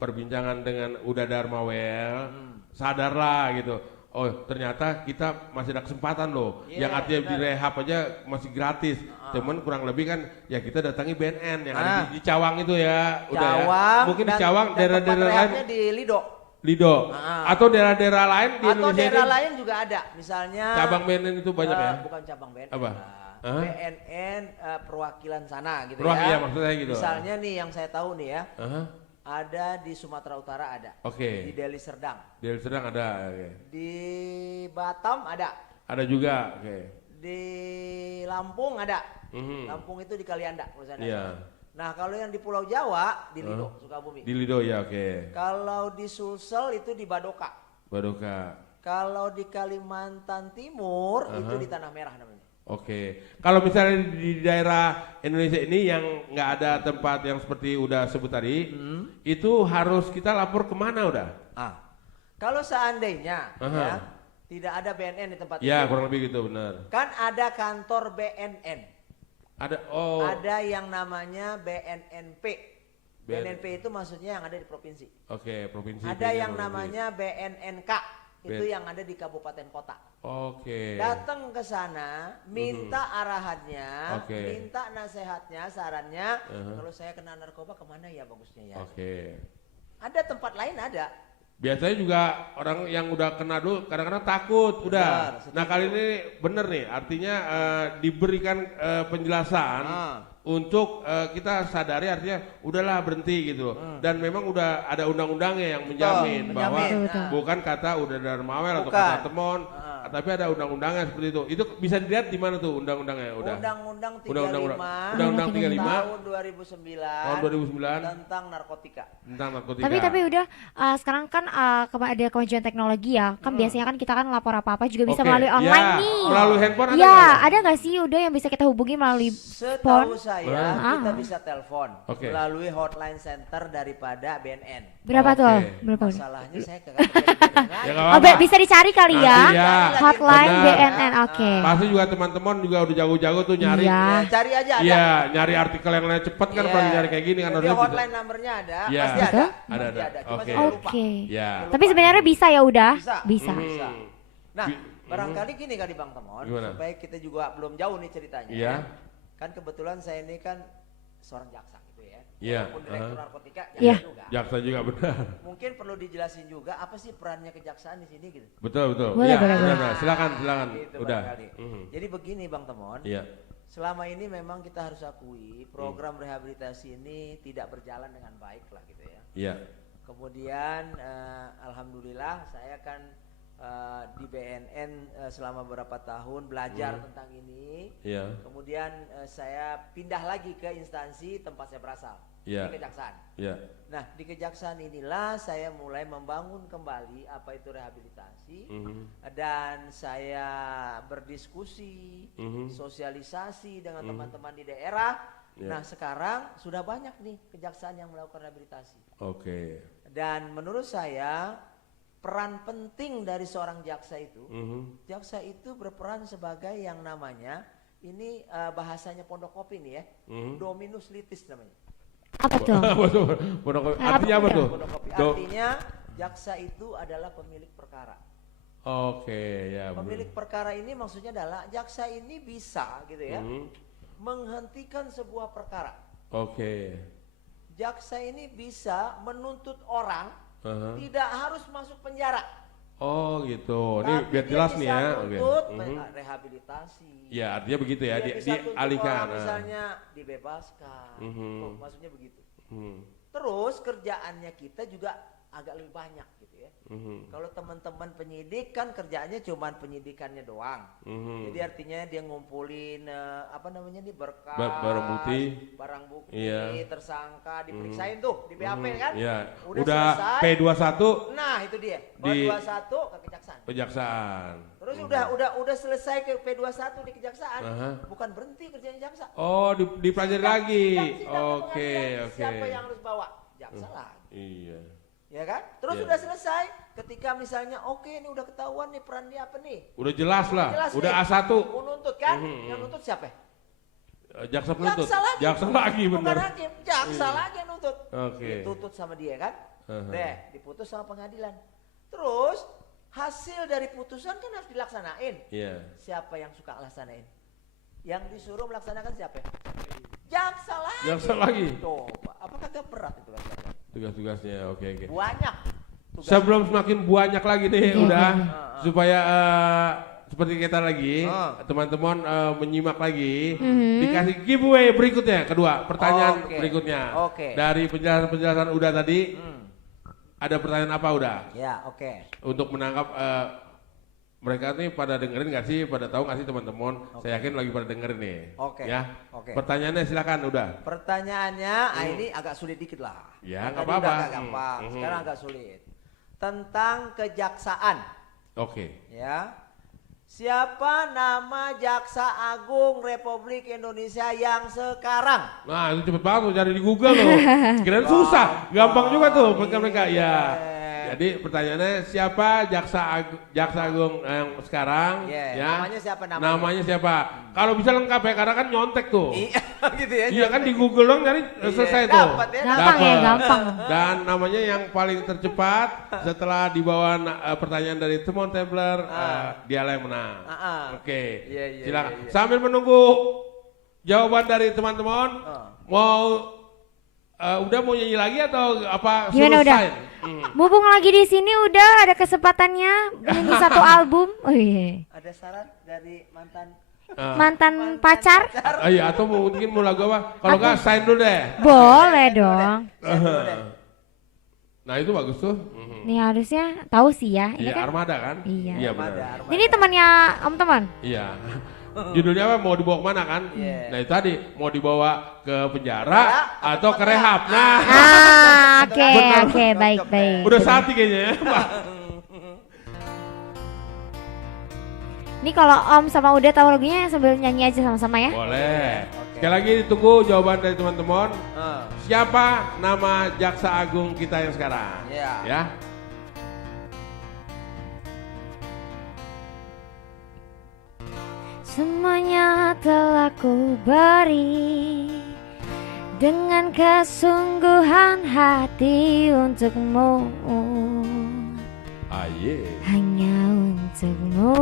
perbincangan dengan Uda Dharmawel, sadarlah gitu. Oh ternyata kita masih ada kesempatan loh, yang artinya direhab aja masih gratis. Cuman kurang lebih kan ya kita datangi BNN yang ada di Cawang itu ya. Udah Cawang, ya. Mungkin di Cawang daerah-daerah lain. Di Lido. Lido. Atau daerah-daerah lain di Atau Indonesia daerah ini? lain juga ada, misalnya Cabang BNN itu banyak ya? Bukan cabang BNN. Apa? BNN perwakilan sana gitu Iya, ya. maksud saya gitu. Misalnya nih yang saya tahu nih ya. Ada di Sumatera Utara ada. Oke. Di Deli Serdang. Deli Serdang ada, oke. Di Batam ada. Ada juga, oke. Di Lampung ada. Lampung itu di Kalianda menurut saya. Iya. Nah kalau yang di Pulau Jawa di Lido, Sukabumi. Di Lido ya, oke. Kalau di Sulsel itu di Badoka. Badoka. Kalau di Kalimantan Timur itu di Tanah Merah namanya. Oke, kalau misalnya di daerah Indonesia ini yang nggak ada tempat yang seperti udah sebut tadi, itu harus kita lapor kemana udah? Kalau seandainya ya, tidak ada BNN di tempat itu. Ya kurang lebih gitu benar. Kan ada kantor BNN. Ada yang namanya BNNP. BNNP itu maksudnya yang ada di provinsi. Oke, provinsi. Ada yang namanya BNNK. Itu yang ada di kabupaten kota. Oke. Datang ke sana, minta arahannya, minta nasihatnya, sarannya. Kalau saya kena narkoba kemana ya bagusnya ya? Oke. Ada tempat lain ada. Biasanya juga orang yang udah kena dulu kadang-kadang takut udah. Nah kali ini bener nih, artinya diberikan penjelasan untuk kita sadari artinya udahlah berhenti gitu. Dan memang udah ada undang-undangnya yang menjamin bahwa bukan kata udah Darmawel atau kata Temon, tapi ada undang-undangnya seperti itu. Itu bisa dilihat di mana tuh undang-undangnya udah? Undang-undang 35 tahun 2009. Tahun 2009 tentang narkotika. Tapi udah sekarang kan ada kemajuan teknologi ya. Kan biasanya kan kita kan lapor apa-apa juga bisa melalui online nih. Melalui handphone ada ya, ada nggak sih udah yang bisa kita hubungi melalui Setahu phone? saya kita bisa telepon melalui hotline center daripada BNN. Berapa tuh? Berapa? Masalahnya saya kagak bisa dicari kali ya. Hotline benar. BNN, oke. Pasti juga teman-teman juga udah jago-jago tuh nyari. Iya. Cari aja ada. Iya, nyari artikel yang lain cepet kan apalagi nyari kayak gini kan Jadi harusnya hotline numbernya ada, Iya. pasti ada. Ada. Cuma Oke. saya lupa. Ya. Tapi sebenarnya bisa ya udah. Bisa. Nah, barangkali gini kali Bang Temon, supaya kita juga belum jauh nih ceritanya. Iya. Kan kebetulan saya ini kan seorang jaksa gitu ya. Iya. Walaupun direktur narkotika, Iya. juga. Jaksa juga benar. Mungkin perlu dijelasin juga apa sih perannya kejaksaan di sini gitu. Betul. Boleh, Iya, boleh. benar. Silakan. Gitu, Udah. barangkali. Jadi begini Bang Temon. Iya. Selama ini memang kita harus akui program rehabilitasi ini tidak berjalan dengan baik lah gitu ya. Iya. Kemudian alhamdulillah saya kan di BNN selama beberapa tahun belajar tentang ini. Iya. Kemudian saya pindah lagi ke instansi tempat saya berasal, di kejaksaan. Iya. Nah, di kejaksaan inilah saya mulai membangun kembali apa itu rehabilitasi dan saya berdiskusi, sosialisasi dengan teman-teman di daerah. Nah, sekarang sudah banyak nih kejaksaan yang melakukan rehabilitasi. Oke. Dan menurut saya peran penting dari seorang jaksa itu, jaksa itu berperan sebagai yang namanya ini bahasanya pondok kopi nih ya, dominus litis namanya. Apa tuh? Artinya apa tuh? Artinya jaksa itu adalah pemilik perkara. Oke, ya. Pemilik perkara ini maksudnya adalah jaksa ini bisa gitu ya, menghentikan sebuah perkara. Oke. Jaksa ini bisa menuntut orang tidak harus masuk penjara. Oh gitu, ini Tapi biar jelas nih ya. Menuntut rehabilitasi. Ya artinya begitu ya, Dia bisa tuntut dialihkan. orang misalnya dibebaskan. Maksudnya begitu. Terus kerjaannya kita juga agak lebih banyak gitu ya. Kalau teman-teman penyidik kan kerjaannya cuma penyidikannya doang. Jadi artinya dia ngumpulin apa namanya nih berkas, barang bukti, tersangka, diperiksain tuh di BAP kan? Iya. Udah selesai, P21. Nah, itu dia. P21 ke kejaksaan. Kejaksaan. Terus udah selesai ke P21 di kejaksaan, bukan berhenti kerjanya jaksa. Oh, dipelajari lagi. Oke. Siapa yang harus bawa? Jaksa lagi. Iya. Ya kan? Terus udah selesai, ketika misalnya oke ini udah ketahuan nih peran dia apa nih? Udah jelas lah, udah nih. A1. Mau nuntut kan? Yang nuntut siapa? Jaksa penuntut. Jaksa lagi bener. Bukan hakim, jaksa lagi yang nuntut. Oke. Dituntut sama dia kan? Diputus sama pengadilan. Terus hasil dari putusan kan harus dilaksanain. Iya. Siapa yang suka laksanain? Yang disuruh melaksanakan siapa? Jaksa lagi. Jaksa lagi. Coba, apakah gak berat itu kan? Tugas-tugasnya, oke. Banyak sebelum semakin banyak lagi nih udah supaya seperti kita lagi teman-teman menyimak lagi dikasih giveaway berikutnya kedua pertanyaan berikutnya dari penjelasan udah tadi ada pertanyaan apa udah ya untuk menangkap mereka nih pada dengerin nggak sih pada tahu nggak sih teman-teman saya yakin lagi pada dengerin nih ya pertanyaannya silakan udah pertanyaannya ini agak sulit dikit lah ya nggak apa-apa sekarang agak sulit tentang kejaksaan ya. Siapa nama Jaksa Agung Republik Indonesia yang sekarang? Nah itu cepet banget cari di Google loh. Kirain susah, gampang juga tuh mereka ya. Jadi pertanyaannya siapa Jaksa Agung yang sekarang? Ya. Namanya siapa Namanya siapa? Kalau bisa lengkap ya karena kan nyontek tuh. Gitu ya. Iya kan di Google dong nyari selesai tuh. Gampang ya gampang. Dan namanya yang paling tercepat setelah dibawa pertanyaan dari Temon Tabler dialah yang menang. Oke. Silakan. Sambil menunggu jawaban dari teman-teman, udah mau nyanyi lagi atau apa? Gimana udah? Mumpung lagi di sini udah ada kesempatannya nyanyi satu album. Oh iya. Ada syarat dari mantan pacar? Iya atau mungkin mau lagu apa? Kalau nggak sign dulu deh. Boleh dong. Nah itu bagus tuh. Nih harusnya tahu sih ya. Iya kan? Armada kan? Iya. Benar. Ini temannya Om Teman? Iya. Judulnya apa? Mau dibawa kemana kan? Nah itu tadi mau dibawa ke penjara atau ke rehab. Nah. Oke, baik. Udah saatnya kayaknya ya. Ini kalau Om sama Uda tahu lagunya sambil nyanyi aja sama-sama ya. Boleh. Sekali lagi ditunggu jawaban dari teman-teman. Siapa nama Jaksa Agung kita yang sekarang? Ya. Semuanya telah ku beri dengan kesungguhan hati untukmu, hanya untukmu.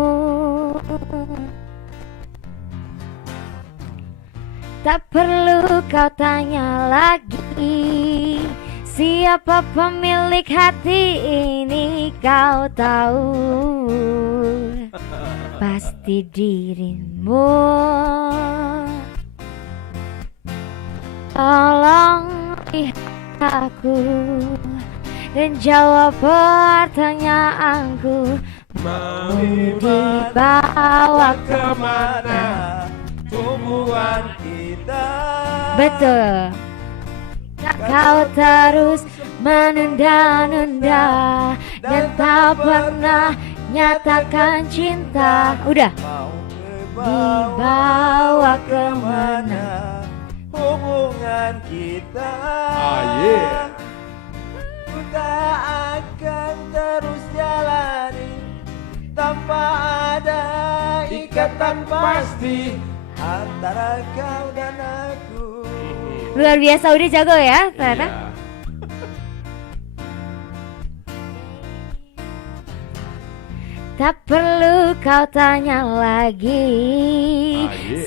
Tak perlu kau tanya lagi siapa pemilik hati ini, kau tahu pasti dirimu. Tolong lihat aku dan jawab pertanyaanku. Mau dibawa kemana hubungan kita? Betul. Kau terus menunda-nunda dan tak pernah nyatakan cinta. Udah. Dibawa kemana hubungan kita? Ku tak akan terus jalani tanpa ada ikatan pasti antara kau dan aku. Luar biasa, udah jago ya ternyata. Tak perlu kau tanya lagi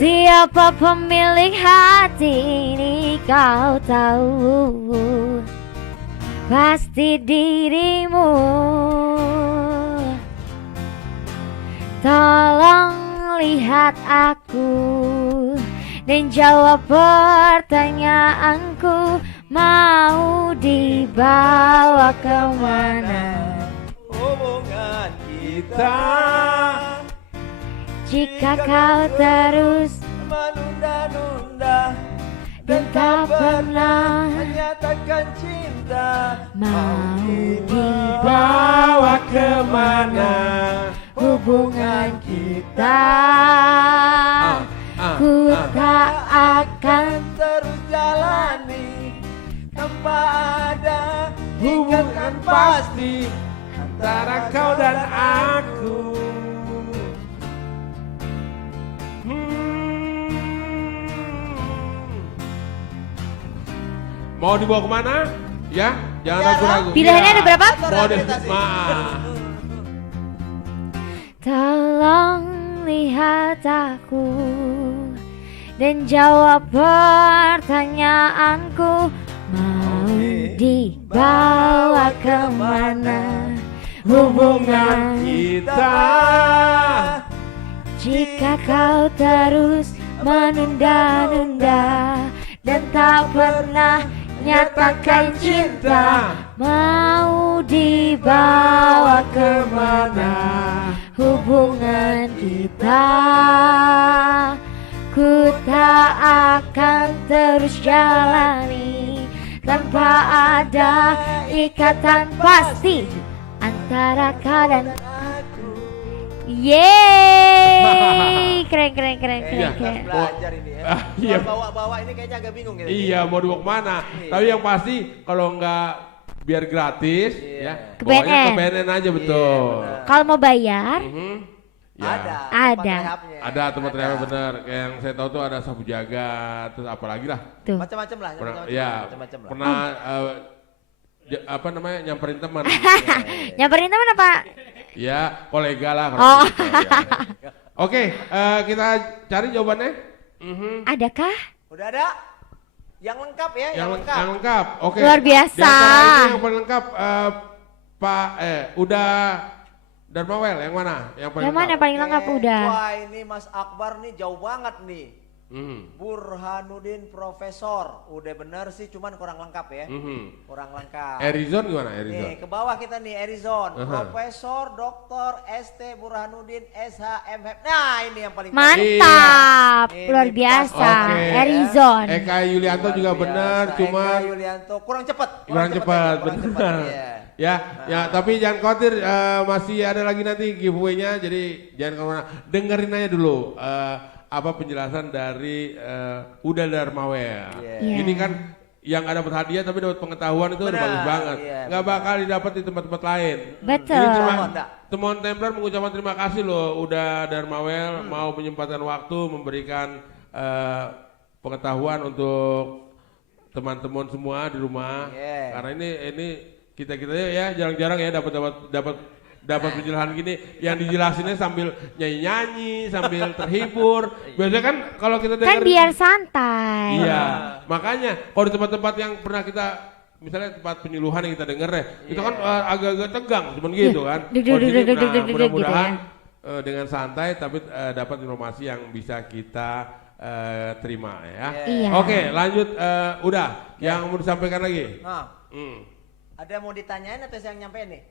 siapa pemilik hati ini, kau tahu pasti dirimu. Tolong lihat aku dan jawab pertanyaanku. Mau dibawa kemana hubungan kita? Jika kau terus menunda-nunda dan tak pernah menyatakan cinta, mau dibawa kemana hubungan kita? Ku tak akan terus jalani tanpa ada ikatan pasti antara kau dan aku. Mau dibawa kemana? Ya, jangan ragu-ragu. Pilihannya ada berapa? Mau Tolong lihat aku dan jawab pertanyaanku. Mau dibawa kemana hubungan kita. Jika kau terus menunda-nunda dan tak pernah nyatakan cinta, mau dibawa kemana hubungan kita? Ku tak akan terus jalani tanpa ada ikatan pasti antara kau dan aku. Yeay, keren. Belajar ini ya. Iya. Bawa-bawa ini kayaknya agak bingung gitu. Iya, mau dibawa kemana? Tapi yang pasti kalau nggak biar gratis, ya Ke bawanya ke BNN. BNN aja betul. Kalau mau bayar, Ya. Ada. Ada tempat rehab bener. Kayak yang saya tahu tuh ada sapu jaga, terus apa lagi lah. tuh. Macam-macam lah. Pernah, macam-macam lah. pernah apa namanya nyamperin teman. Nyamperin teman apa? Ya, kolega lah. Oh. Gitu, ya. Oke, kita cari jawabannya. Adakah? Udah ada? Yang lengkap ya, yang lengkap. Yang lengkap. Oke. Luar biasa. Di antara ini yang paling lengkap Pak udah Darmawel yang mana? Yang paling Yang mana yang paling lengkap udah? Wah ini Mas Akbar nih jauh banget nih. Burhanuddin Profesor, udah bener sih cuman kurang lengkap ya. Kurang lengkap. Erizon gimana Erizon? Nih ke bawah kita nih Erizon, Profesor Dr. ST Burhanuddin SHMH. Nah ini yang paling Mantap, Ini luar pas biasa. banget ya. Erizon. Eka Yulianto juga benar, cuman Eka Yulianto kurang cepat. kurang cepat, kurang benar. cepat, iya. Ya, tapi jangan khawatir, masih ada lagi nanti giveaway-nya, jadi jangan kemana. Dengerin aja dulu apa penjelasan dari Uda Darmawel. Iya. Ini kan yang ada dapat hadiah tapi dapat pengetahuan itu udah Benar, bagus banget. iya, Nggak bakal didapat di tempat-tempat lain. Betul. Ini cuma Enggak. temuan Templar mengucapkan terima kasih loh Uda Darmawel mau menyempatkan waktu memberikan pengetahuan untuk teman-teman semua di rumah. Yeah. Karena ini kita ya jarang-jarang ya dapat penjelasan gini yang dijelasinnya sambil nyanyi-nyanyi sambil terhibur. Biasanya kan kalau kita dengar Kan biar santai. iya, makanya kalau di tempat-tempat yang pernah kita misalnya tempat penyuluhan yang kita denger ya, itu kan agak-agak tegang cuman gitu kan. Kalau di sini mudah-mudahan dengan santai tapi dapat informasi yang bisa kita terima ya. Iya. Oke, lanjut udah yang mau disampaikan lagi. Nah, ada mau ditanyain atau saya yang nyampein nih?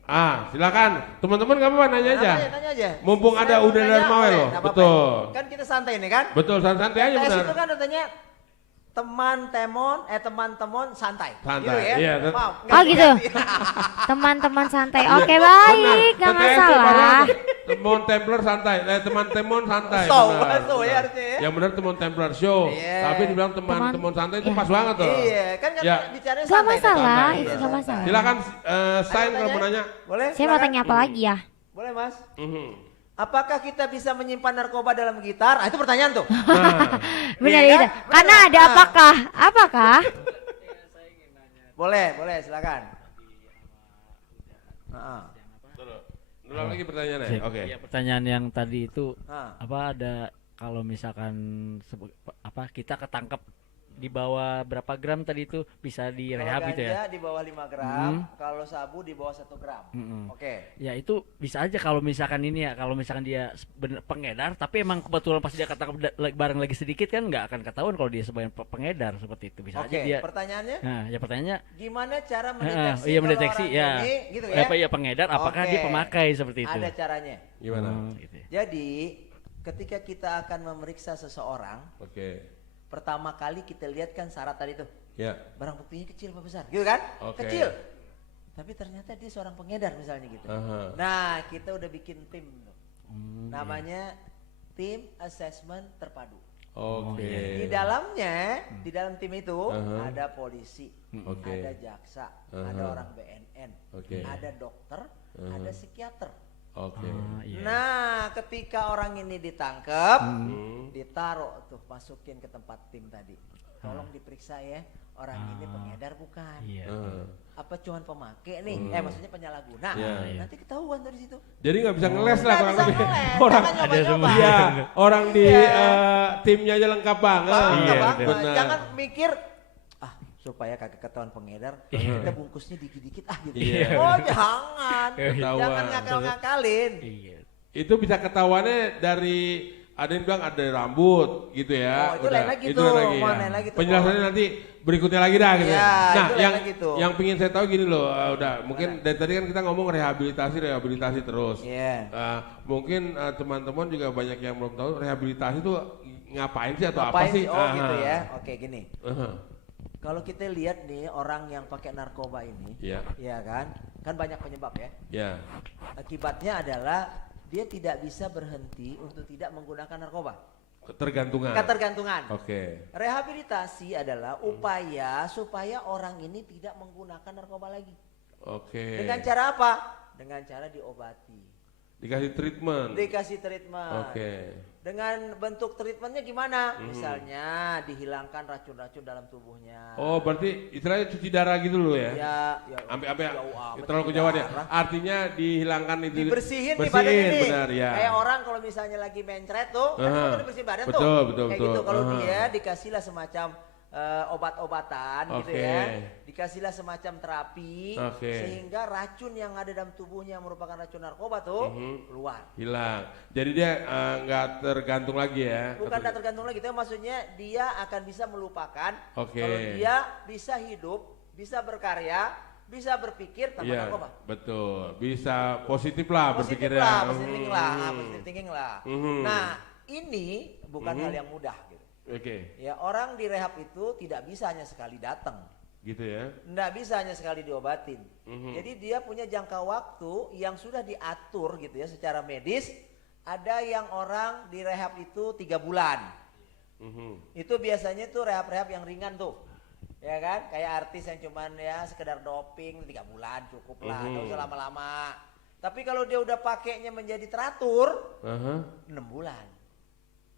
Silakan. Teman-teman gak apa-apa nanya aja. Tanya aja. Mumpung Saya ada mau Uda nanya, Darmawel boleh, loh. nggak apa-apa. Betul. Kan kita santai nih kan? Betul, santai aja TS benar. itu kan katanya teman-teman santai. Santai, Gitu ya? iya. Maaf, Oh gitu. ganti. Teman-teman santai. Iya, Oke baik, gak TS itu masalah. padahal Teman Templar santai, teman santai. So, benar, so ya benar. harusnya ya. Yang benar teman Templar show. Iya. Tapi dibilang teman santai itu Iya. pas banget tuh. Iya, kan Ya. bicaranya Gak santai. masalah, santai. itu gak masalah. Silakan sign Ada kalau mau tanya? nanya. Boleh? Saya mau silakan. tanya apa lagi ya? Boleh Mas. Mhm. Apakah kita bisa menyimpan narkoba dalam gitar? Itu pertanyaan tuh. Nah, Benar Iya itu. kan? Karena Benar. ada Nah. apakah? Apakah? Boleh silakan. ulang lagi pertanyaannya. Cek. Oke. Ya, pertanyaan yang tadi itu Nah. apa ada kalau misalkan kita ketangkep di bawah berapa gram tadi itu bisa direhab Kalau gitu ya? ganja di bawah 5 gram, kalau sabu di bawah 1 gram. Oke. Ya itu bisa aja kalau misalkan ini ya, kalau misalkan dia pengedar tapi emang kebetulan pas dia ketangkep barang lagi sedikit kan nggak akan ketahuan kalau dia sebagai pengedar seperti itu. Bisa aja dia. Pertanyaannya Nah, ya pertanyaannya gimana cara mendeteksi iya kalau mendeteksi orang ya. ini, gitu ya? Apa ya pengedar apakah dia Oke. pemakai seperti itu? Ada caranya. Gimana? Gitu ya. Jadi, ketika kita akan memeriksa seseorang, Oke. pertama kali kita lihat kan syarat tadi tuh. Ya. Barang buktinya kecil apa besar? Gitu kan? Oke. Kecil. Tapi ternyata dia seorang pengedar misalnya gitu. Aha. Nah, kita udah bikin tim tuh. Namanya tim assessment terpadu. Oke. Di dalamnya, di dalam tim itu Aha. ada polisi, Oke. ada jaksa, Aha. ada orang BNN, Oke. ada dokter, ada psikiater. Oke. Iya. Nah, ketika orang ini ditangkap, Hmm. ditaruh tuh, masukin ke tempat tim tadi. Tolong diperiksa ya, orang ini pengedar bukan? Iya. Apa cuman pemakai nih? Maksudnya penyalahguna. Iya. Nanti ketahuan tuh di situ. Jadi nggak bisa ngeles lah Nggak kurang bisa lebih. ngeles, Orang jangan nyoba-nyoba. Iya, orang di Iya. timnya aja lengkap banget. Bangga Iya, banget. benar. Jangan mikir supaya kagak ketahuan pengedar, kita bungkusnya dikit-dikit gitu. Iya. Oh jangan, Ketahuan. jangan ngakal-ngakalin. Iya. Itu bisa ketahuannya dari ada yang bilang ada rambut gitu ya. Oh, itu lain lagi itu tuh, lain lagi, mau ya. lain lagi tuh, Penjelasannya nanti berikutnya lagi dah gitu. Iya, Nah, itu lain yang lagi tuh. yang pingin saya tahu gini loh, udah mungkin dari tadi kan kita ngomong rehabilitasi terus. Iya. Mungkin teman-teman juga banyak yang belum tahu rehabilitasi itu ngapain sih atau Ngapain apa sih? Oh gitu ya. Oke gini. Aha. Kalau kita lihat nih orang yang pakai narkoba ini, Iya. ya kan banyak penyebab ya. Ya. Akibatnya adalah dia tidak bisa berhenti untuk tidak menggunakan narkoba. Ketergantungan. Ketergantungan. Oke. Rehabilitasi adalah upaya supaya orang ini tidak menggunakan narkoba lagi. Oke. Dengan cara apa? Dengan cara diobati. Dikasih treatment. Dikasih treatment. Oke. Dengan bentuk treatmentnya gimana? Misalnya dihilangkan racun-racun dalam tubuhnya. Oh, berarti istilahnya cuci darah gitu loh ya? Ya, Sampai jauh amat terlalu cuci kejauhan ya. darah. Artinya dihilangkan itu. Dibersihin di badan ini. Benar ya. Kayak orang kalau misalnya lagi mencret tuh, kan kita dibersihin badan Betul, tuh. betul, Kayak betul. gitu. Kalau dia dikasihlah semacam obat-obatan gitu ya. Dikasihlah semacam terapi sehingga racun yang ada dalam tubuhnya yang merupakan racun narkoba tuh keluar. Hilang. Jadi dia nggak tergantung lagi ya. Bukan tak tergantung lagi, itu maksudnya dia akan bisa melupakan kalau dia bisa hidup, bisa berkarya, bisa berpikir tanpa narkoba. Betul. Bisa positif lah berpikirnya. Positif thinking lah. Nah, ini bukan hal yang mudah gitu. Oke. Ya, orang di rehab itu tidak bisa hanya sekali datang. Gitu ya. Nggak bisa hanya sekali diobatin. Jadi dia punya jangka waktu yang sudah diatur gitu ya secara medis. Ada yang orang di rehab itu 3 bulan. Itu biasanya tuh rehab-rehab yang ringan tuh. Ya kan? Kayak artis yang cuman ya sekedar doping 3 bulan cukup lah, nggak usah lama-lama. Tapi kalau dia udah pakainya menjadi teratur, 6 bulan.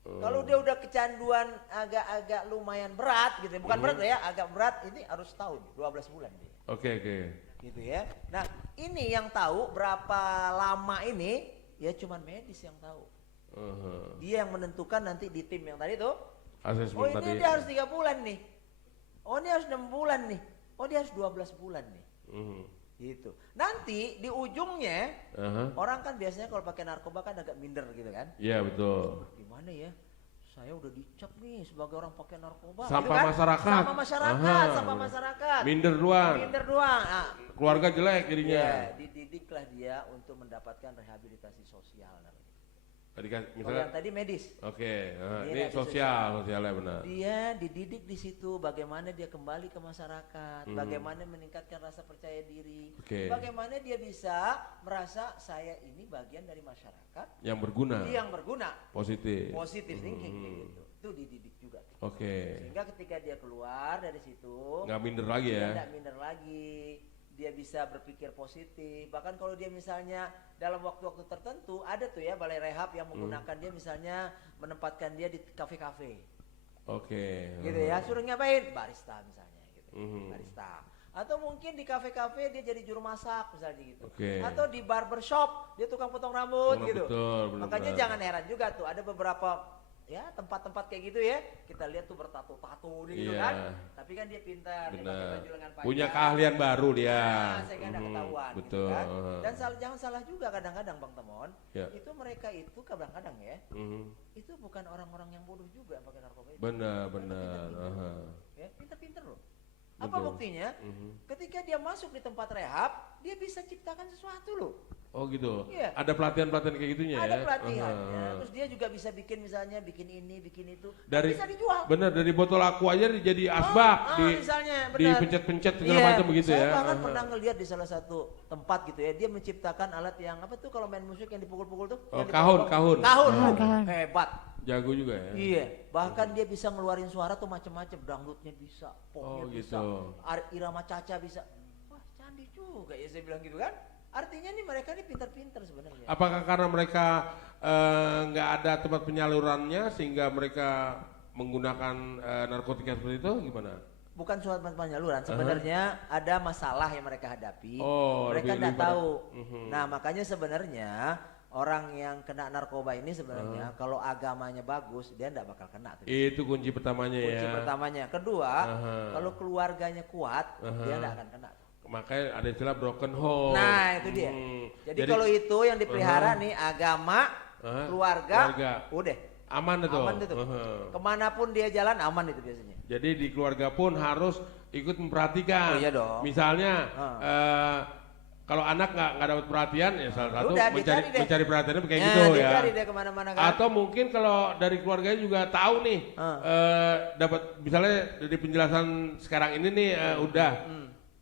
Kalau dia udah kecanduan agak-agak lumayan berat gitu, bukan berat ya, agak berat, ini harus tahun, 12 bulan dia. Oke. Gitu ya. Nah, ini yang tahu berapa lama ini ya cuman medis yang tahu. Dia yang menentukan nanti di tim yang tadi tuh. Oh ini tadi. dia harus 3 bulan nih. Oh ini harus 6 bulan nih. Oh dia harus 12 bulan nih. Gitu. Nanti di ujungnya orang kan biasanya kalau pakai narkoba kan agak minder gitu kan. Iya betul. Gimana ya? Saya udah dicap nih sebagai orang pakai narkoba. Sampah gitu kan? masyarakat. Sampah masyarakat. Minder doang. Nah, Keluarga jelek jadinya. ya, dididiklah dia untuk mendapatkan rehabilitasi sosial namanya. Tadi kan Kalau misalnya. yang tadi medis. Oke. Ini Dia sosialnya benar. Dia dididik di situ bagaimana dia kembali ke masyarakat, bagaimana meningkatkan rasa percaya diri, bagaimana dia bisa merasa saya ini bagian dari masyarakat Yang berguna. yang berguna, Positif. thinking gitu. Itu dididik juga. Oke. Sehingga ketika dia keluar dari situ, Nggak minder lagi ya. dia nggak minder lagi. Dia bisa berpikir positif. Bahkan kalau dia misalnya dalam waktu-waktu tertentu ada tuh ya balai rehab yang menggunakan dia misalnya menempatkan dia di kafe-kafe. Oke. Gitu ya, suruh ngapain? Barista misalnya gitu. Barista. Atau mungkin di kafe-kafe dia jadi juru masak misalnya gitu. Atau di barbershop dia tukang potong rambut gitu. Betul, Makanya jangan heran juga tuh ada beberapa ya tempat-tempat kayak gitu ya. Kita lihat tuh bertato-tato gitu kan. Tapi kan dia pintar, dia pakai baju lengan panjang. Punya keahlian baru dia. Nah, sehingga ada ketahuan Betul. gitu kan. Dan jangan salah juga kadang-kadang Bang Temon, Ya. itu mereka itu kadang-kadang ya, itu bukan orang-orang yang bodoh juga yang pakai narkoba itu. Benar. Ya, pinter-pinter loh. Apa buktinya? Ketika dia masuk di tempat rehab, dia bisa ciptakan sesuatu loh. Oh gitu. Iya. Ada pelatihan-pelatihan kayak gitunya ya. Ada pelatihannya. Terus dia juga bisa bikin misalnya bikin ini, bikin itu. Dari Bisa dijual. Bener, dari botol aqua aja jadi asbak misalnya, benar. dipencet-pencet segala macam begitu saya ya. bahkan pernah ngeliat di salah satu tempat gitu ya, dia menciptakan alat yang apa tuh kalau main musik yang dipukul-pukul tuh? Oh, yang kahun. Kahun. Hebat. Jago juga ya. Iya, bahkan dia bisa ngeluarin suara tuh macam-macam, dangdutnya bisa, popnya bisa, gitu. irama caca bisa. Wah, canggih juga ya saya bilang gitu kan. Artinya nih mereka nih pintar-pintar sebenarnya. Apakah karena mereka nggak ada tempat penyalurannya sehingga mereka menggunakan narkotika seperti itu gimana? Bukan suatu penyaluran, sebenarnya ada masalah yang mereka hadapi. Oh, mereka lebih nggak tahu. pada- Nah, makanya sebenarnya orang yang kena narkoba ini sebenarnya kalau agamanya bagus dia enggak bakal kena. Itu kunci pertamanya ya. Kunci pertamanya. Kedua, kalau keluarganya kuat, dia enggak akan kena. Makanya ada istilah broken home. Nah, itu dia. Jadi kalau itu yang dipelihara nih agama, keluarga, udah aman itu. Aman itu. Kemanapun dia jalan aman itu biasanya. Jadi di keluarga pun harus ikut memperhatikan. Oh, iya dong. Misalnya kalau anak nggak dapat perhatian ya salah satu udah, mencari perhatiannya kayak ya, gitu ya. Dicari deh kemana-mana kan. Atau mungkin kalau dari keluarganya juga tahu nih dapat misalnya dari penjelasan sekarang ini nih udah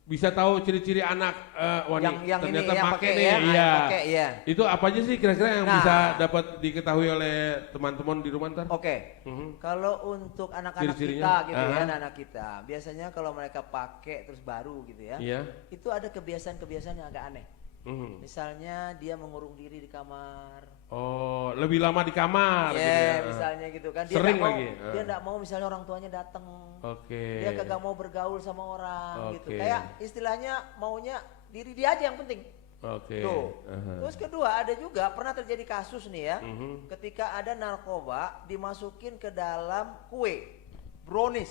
bisa tahu ciri-ciri anak yang ternyata ini, pakai nih, nih, iya. iya. Itu apa aja sih kira-kira yang bisa dapat diketahui oleh teman-teman di rumah ntar? Kalau untuk anak-anak kita gitu ya, anak-anak kita, biasanya kalau mereka pakai terus baru gitu ya, itu ada kebiasaan-kebiasaan yang agak aneh. Misalnya dia mengurung diri di kamar. Oh, lebih lama di kamar gitu ya. Misalnya gitu kan. Dia Sering mau, lagi. Dia enggak mau misalnya orang tuanya datang. Dia kagak mau bergaul sama orang gitu. Kayak istilahnya maunya diri dia aja yang penting. Tuh. Terus kedua ada juga pernah terjadi kasus nih ya. Ketika ada narkoba dimasukin ke dalam kue, brownies.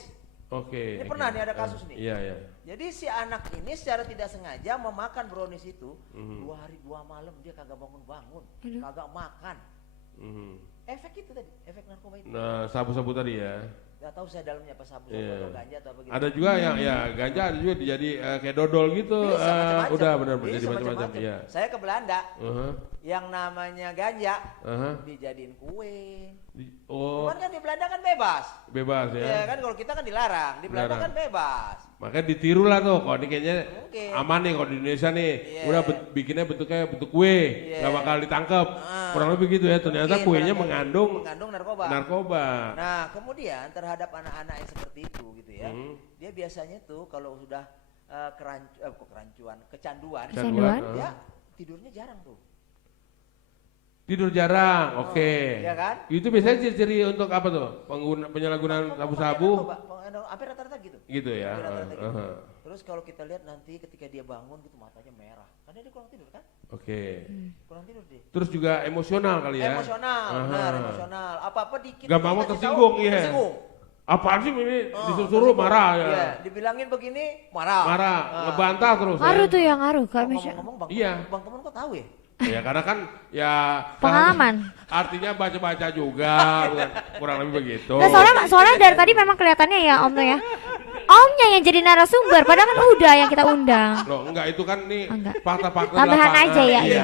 Ini pernah nih ada kasus nih. Iya. Jadi si anak ini secara tidak sengaja memakan brownies itu 2 hari 2 malam dia kagak bangun-bangun, kagak makan. Efek itu tadi, efek narkoba itu. Nah, sabu-sabu tadi ya. Gak tahu saya dalamnya apa sabu atau ganja atau apa gitu. Ada juga yang ya ganja ada juga jadi kayak dodol gitu. Bisa macam-macam. Udah benar jadi macam-macam. Iya. Saya ke Belanda. Yang namanya ganja dijadiin kue. Cuman kan di Belanda kan bebas. Bebas ya. Iya kan kalau kita kan dilarang, di Belanda kan bebas. Makanya ditiru lah tuh, kalau ini kayaknya aman nih kalau di Indonesia nih, udah bikinnya bentuknya bentuk kue, nggak bakal ditangkap. Kurang lebih gitu ya, ternyata kuenya mengandung narkoba. Nah kemudian terhadap anak-anak yang seperti itu gitu ya, dia biasanya tuh kalau sudah kecanduan, ya tidurnya jarang tuh. Tidur jarang, Iya kan? Itu biasanya ciri-ciri untuk apa tuh? Penyalahgunaan sabu-sabu? Hampir rata-rata gitu. Gitu ya. Terus kalau kita lihat nanti ketika dia bangun gitu matanya merah, karena dia kurang tidur kan? Kurang tidur dia. Terus juga emosional kali ya? Benar emosional. Apa-apa dikit. Gampang mau tersinggung, iya. Apaan sih ini disuruh marah ya? Iya, dibilangin begini marah. Ngebantah terus. Ngaruh tuh ya ngaruh Kak Misha. Bang Temen kok tahu ya? Ya karena kan ya pengalaman. Artinya baca-baca juga, bukan kurang lebih begitu. Nah, soalnya dari tadi memang kelihatannya ya Om tuh ya. Omnya yang jadi narasumber, padahal kan udah yang kita undang. Loh, enggak itu kan nih fakta-fakta tambahan aja ya. Iya.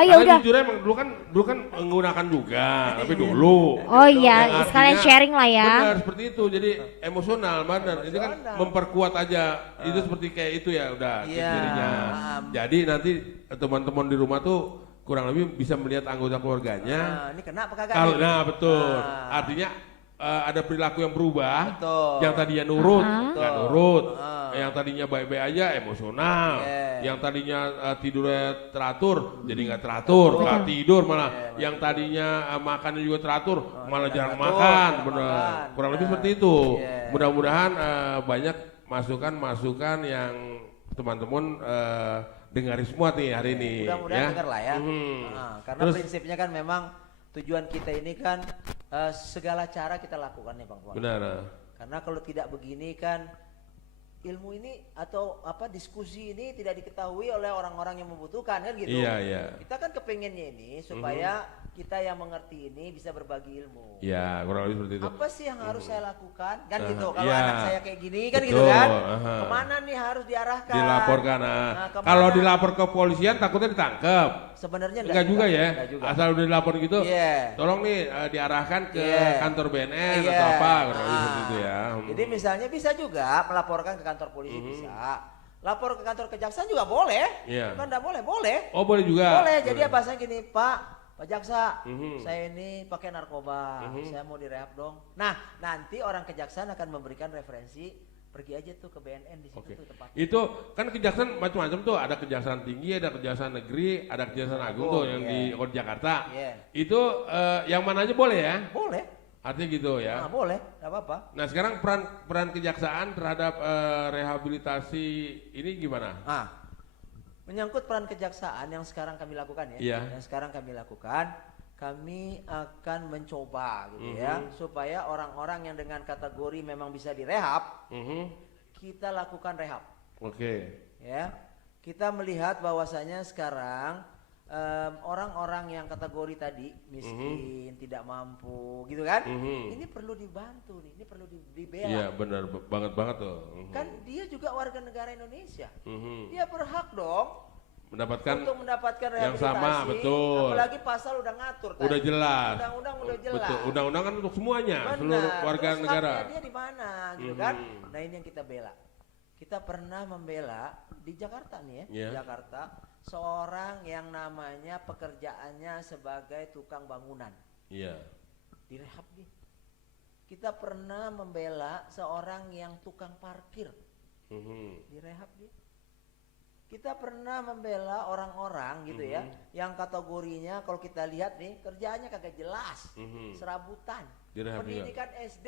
Oh ya udah. Jujur emang dulu kan menggunakan juga, tapi dulu. Oh iya, sekalian sharing lah ya. Benar seperti itu, jadi emosional benar. Itu kan memperkuat aja. Itu seperti kayak itu ya udah cirinya. Jadi nanti teman-teman di rumah tuh kurang lebih bisa melihat anggota keluarganya. Ini kena apa kagak? Nah betul. Artinya ada perilaku yang berubah, yang tadinya nurut, nggak nurut, yang tadinya baik-baik aja emosional, yang tadinya tidurnya teratur, jadi nggak teratur, nggak tidur malah, yang tadinya makannya juga teratur, malah jarang makan, benar, kurang lebih seperti itu. Mudah-mudahan banyak masukan-masukan yang teman-teman dengarin semua nih hari ini. Mudah-mudahan dengar lah ya, karena prinsipnya kan memang tujuan kita ini kan segala cara kita lakukan ya Bang Tuan. Benar. Karena kalau tidak begini kan ilmu ini atau apa diskusi ini tidak diketahui oleh orang-orang yang membutuhkan kan gitu. Iya. Kita kan kepengennya ini supaya kita yang mengerti ini bisa berbagi ilmu. Iya, kurang lebih seperti itu. Apa sih yang harus saya lakukan? Kan gitu. Kalau anak saya kayak gini kan gitu kan. Kemana nih harus diarahkan? Dilaporkan. Kalau dilapor ke polisian takutnya ditangkap. Sebenarnya enggak juga ya. Asal udah dilapor gitu. Tolong nih diarahkan ke kantor BNN atau apa kurang lebih seperti itu ya. Jadi misalnya bisa juga melaporkan ke kantor polisi bisa. Lapor ke kantor kejaksaan juga boleh. Bukan enggak boleh, boleh. Oh, boleh juga. Boleh. Jadi ya bahasanya gini, Pak Jaksa, saya ini pakai narkoba, saya mau direhab dong. Nah, nanti orang kejaksaan akan memberikan referensi, pergi aja tuh ke BNN di situ tuh tempatnya. Itu kan kejaksaan macam-macam tuh, ada kejaksaan tinggi, ada kejaksaan negeri, ada kejaksaan agung tuh yang di Jakarta. Itu yang mana aja boleh ya? Boleh. Artinya gitu ya? Nah, boleh, nggak apa-apa. Nah sekarang peran kejaksaan terhadap rehabilitasi ini gimana? Menyangkut peran kejaksaan yang sekarang kami lakukan ya. Yang sekarang kami lakukan, kami akan mencoba gitu ya, supaya orang-orang yang dengan kategori memang bisa direhab, kita lakukan rehab. Ya, kita melihat bahwasanya sekarang orang-orang yang kategori tadi miskin, tidak mampu, gitu kan? Ini perlu dibantu nih, ini perlu dibela. Iya benar banget tuh. Kan dia juga warga negara Indonesia, dia berhak dong mendapatkan untuk mendapatkan rehabilitasi. Yang sama, betul. Apalagi pasal udah ngatur tadi. Udah jelas. Undang-undang udah jelas. Betul. Undang-undang kan untuk semuanya, seluruh warga terus negara. Dia di mana, gitu kan? Nah ini yang kita bela. Kita pernah membela di Jakarta nih ya, Jakarta, seorang yang namanya pekerjaannya sebagai tukang bangunan. Direhab dia. Kita pernah membela seorang yang tukang parkir. Direhab dia. Kita pernah membela orang-orang gitu ya, yang kategorinya kalau kita lihat nih kerjaannya kagak jelas, serabutan, pendidikan SD,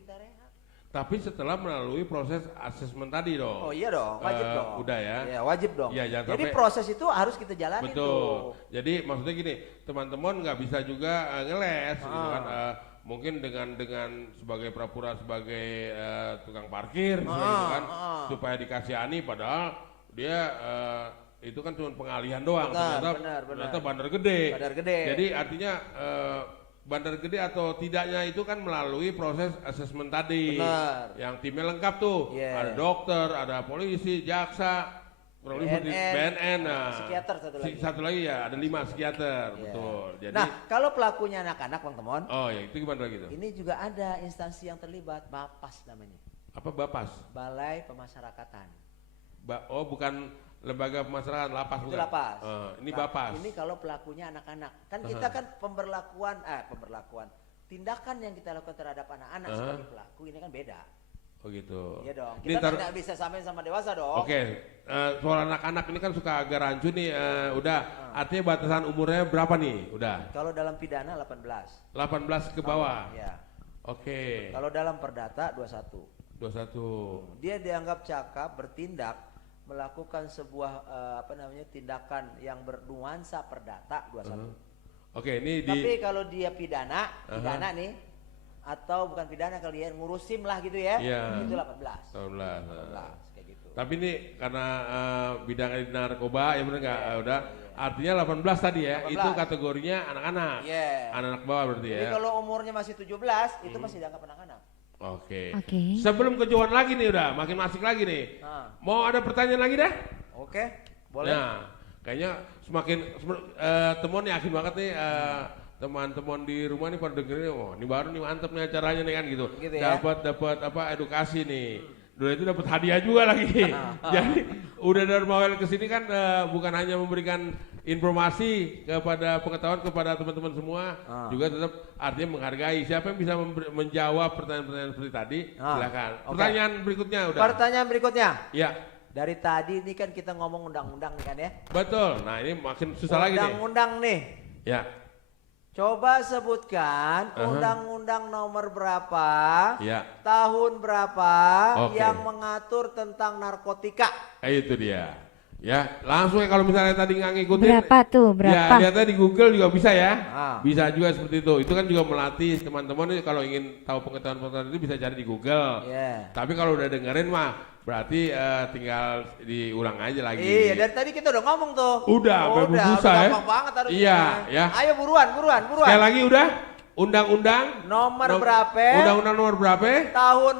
kita rehab. Tapi setelah melalui proses asesmen tadi dong. Oh iya dong, wajib dong. Udah ya. Iya wajib dong. Ya, jadi proses itu harus kita jalani. Betul. Tuh. Jadi maksudnya gini, teman-teman nggak bisa juga ngeles, gitu kan. Mungkin dengan sebagai pura-pura sebagai tukang parkir, gitu kan, supaya dikasihani, padahal dia itu kan cuma pengalihan doang. Ternyata bandar gede. Jadi artinya bandar gede atau tidaknya itu kan melalui proses asesmen tadi. Yang timnya lengkap tuh. Ada dokter, ada polisi, jaksa, BNN, psikiater satu lagi ya, ada 5 psikiater, betul. Jadi, nah kalau pelakunya anak-anak Bang Temon, ya itu gimana lagi tuh? Ini juga ada instansi yang terlibat, BAPAS namanya. Apa BAPAS? Balai Pemasyarakatan. Bukan lembaga pemasyarakatan, lapas itu bukan? lapas. Ini BAPAS. Ini kalau pelakunya anak-anak. Kan kita kan pemberlakuan tindakan yang kita lakukan terhadap anak-anak sebagai pelaku ini kan beda. Oh gitu. Iya dong. Kita tidak bisa samain sama dewasa dong. Oke. Soal anak-anak ini kan suka agak rancu nih. Artinya batasan umurnya berapa nih? Udah. Kalau dalam pidana 18. 18 ke bawah. Iya. Oke. Kalau dalam perdata 21. Dia dianggap cakap bertindak melakukan sebuah tindakan yang bernuansa perdata 21. Oke, ini Tapi kalau dia pidana nih atau bukan pidana kali ya, ngurusin lah gitu ya. Itu 18. 18 kayak gitu. Tapi ini karena bidang narkoba ya benar enggak? Udah. Artinya 18 tadi ya. 18. Itu kategorinya anak-anak. Anak-anak bawah berarti ya. Jadi kalau umurnya masih 17 itu masih dianggap anak-anak. Oke. Sebelum kejauhan lagi nih udah, makin asik lagi nih. Mau ada pertanyaan lagi dah? Oke, boleh. Nah, kayaknya semakin teman yakin banget nih teman-teman di rumah nih pada dengerin, ini baru nih mantep nih acaranya nih kan gitu. Dapat edukasi nih. Udah itu dapat hadiah juga lagi. Jadi udah dari awal ke sini kan bukan hanya memberikan informasi kepada pengetahuan kepada teman-teman semua, juga tetap artinya menghargai. Siapa yang bisa menjawab pertanyaan-pertanyaan seperti tadi, silakan. Pertanyaan berikutnya udah. Pertanyaan berikutnya. Ya. Dari tadi ini kan kita ngomong undang-undang nih kan ya. Betul. Nah ini makin susah lagi nih. Undang-undang nih. Ya. Coba sebutkan undang-undang nomor berapa, tahun berapa yang mengatur tentang narkotika. Itu dia. Ya, langsung ya kalau misalnya tadi nggak ngikutin. Berapa tuh? Ya, lihatnya di Google juga bisa ya. Bisa juga seperti itu. Itu kan juga melatih teman-teman kalau ingin tahu pengetahuan-pengetahuan itu bisa cari di Google. Tapi kalau udah dengerin mah berarti tinggal diulang aja lagi. Iya, dari tadi kita udah ngomong tuh. Udah gampang banget harusnya. Iya, ya. Ayo buruan. Sekali lagi udah. Undang-undang nomor berapa? Undang-undang nomor berapa? Tahun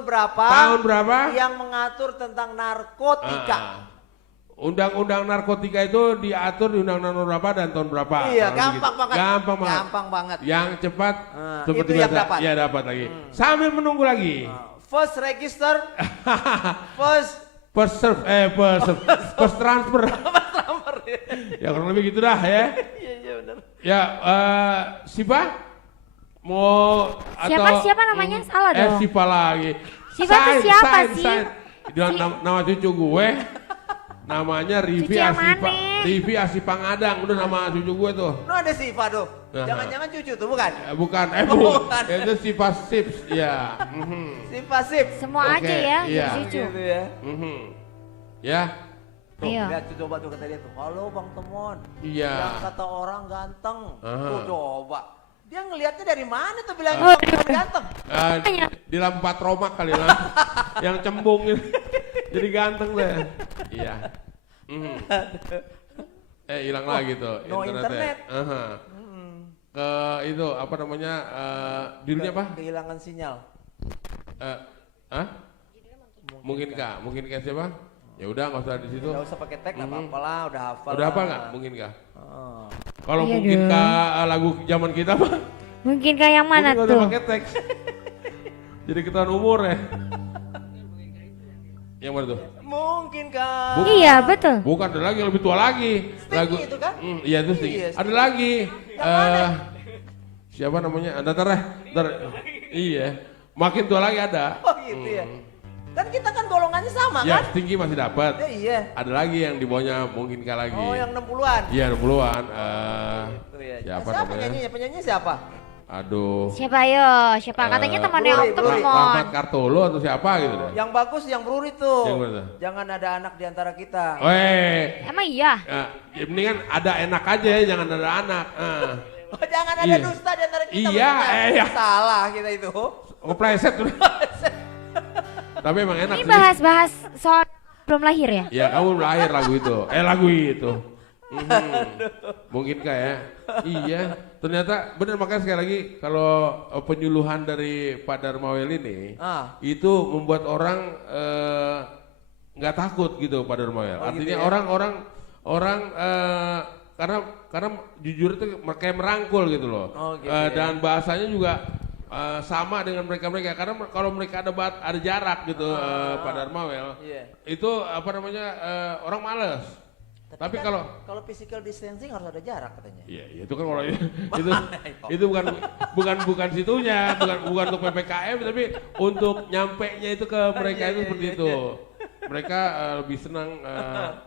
berapa? Yang mengatur tentang narkotika. Undang-undang narkotika itu diatur di undang-undang nomor berapa dan tahun berapa? Iya, gampang banget. Gampang banget. Yang cepat seperti itu yang dapat. Iya, dapat lagi. Sambil menunggu lagi. First register. First transfer. Ya kurang lebih gitu dah ya. Iya benar. Ya, Sipa mau siapa namanya? Salah dong. Sipa lagi. Sipa itu siapa sih? Nama cucu gue. Namanya Rivi Asipangadang, udah nama cucu gue tuh. Ada Siva tuh. Jangan-jangan cucu tuh bukan? Bukan. Itu Siva Sips, ya. Siva Sips. Semua aja ya, iya. cucu. Gitu ya. Ya. Tuh, Ayo. lihat tuh, coba tuh kata dia tuh. Halo Bang Temon. Iya. Yang kata orang ganteng. Aha. Tuh coba. Dia ngelihatnya dari mana tuh bilang Oh, Bang ganteng? Di lampu patromak kali lah. Yang cembung gitu. Jadi ganteng deh. Iya. Hilang lagi tuh no internetnya. internet. Aha. Ke itu apa namanya? Judulnya apa? Kehilangan sinyal. Mungkinkah siapa? Ya udah nggak usah di situ. Nggak usah pakai tag, nggak apa-apa lah, udah hafal. Udah lah. apa nggak? Mungkinkah? Oh. Kalau Iya mungkinkah lagu zaman kita mah? Mungkin kayak yang mana Mungkin tuh? udah pakai teks. Jadi ketahuan umur ya. Yang mana tuh? Mungkinkah? Iya betul. Bukan, ada lagi yang lebih tua lagi. Sting itu kan? Iya itu Sting. Iya, Sting. Ada lagi. Yang mana? Siapa namanya? Ntar. Iya. Makin tua lagi ada. Oh gitu ya. Kan kita kan golongannya sama Ya, kan? Stinky masih dapat. Ya, iya. Ada lagi yang di bawahnya mungkinkah lagi. Oh yang 60-an. Iya 60-an. Tuh, ya. Siapa Siapa namanya? penyanyinya? Penyanyinya siapa? Aduh. Siapa ayo? Siapa katanya temannya Om Bruri. Temon? Rahmat Kartolo atau siapa gitu deh. Yang bagus yang Bruri tuh. Yang mana tuh? Jangan ada anak di antara kita. Emang iya? Ya, mendingan ada enak aja ya, jangan ada anak. Oh, jangan ada Iya. dusta di antara kita. Iya, maksudnya. iya. Salah kita itu. Kepleset tuh. Tapi emang enak Ini sih. bahas-bahas soal belum lahir ya? Ya kamu lahir lagu itu. Lagu itu. Mungkinkah ya? Iya. Ternyata benar, makanya sekali lagi kalau penyuluhan dari Pak Darmawel ini itu membuat orang nggak takut gitu Pak Darmawel. Artinya gitu ya? orang karena jujur itu kayak merangkul gitu loh. Gitu ya? Dan bahasanya juga sama dengan mereka karena kalau mereka ada jarak gitu Pak Darmawel. Iya. Itu apa namanya orang males. Tapi kan kalau physical distancing harus ada jarak katanya. iya itu kan kalau itu bukan situnya, bukan untuk PPKM tapi untuk nyampe nya itu ke mereka itu seperti itu. Mereka lebih senang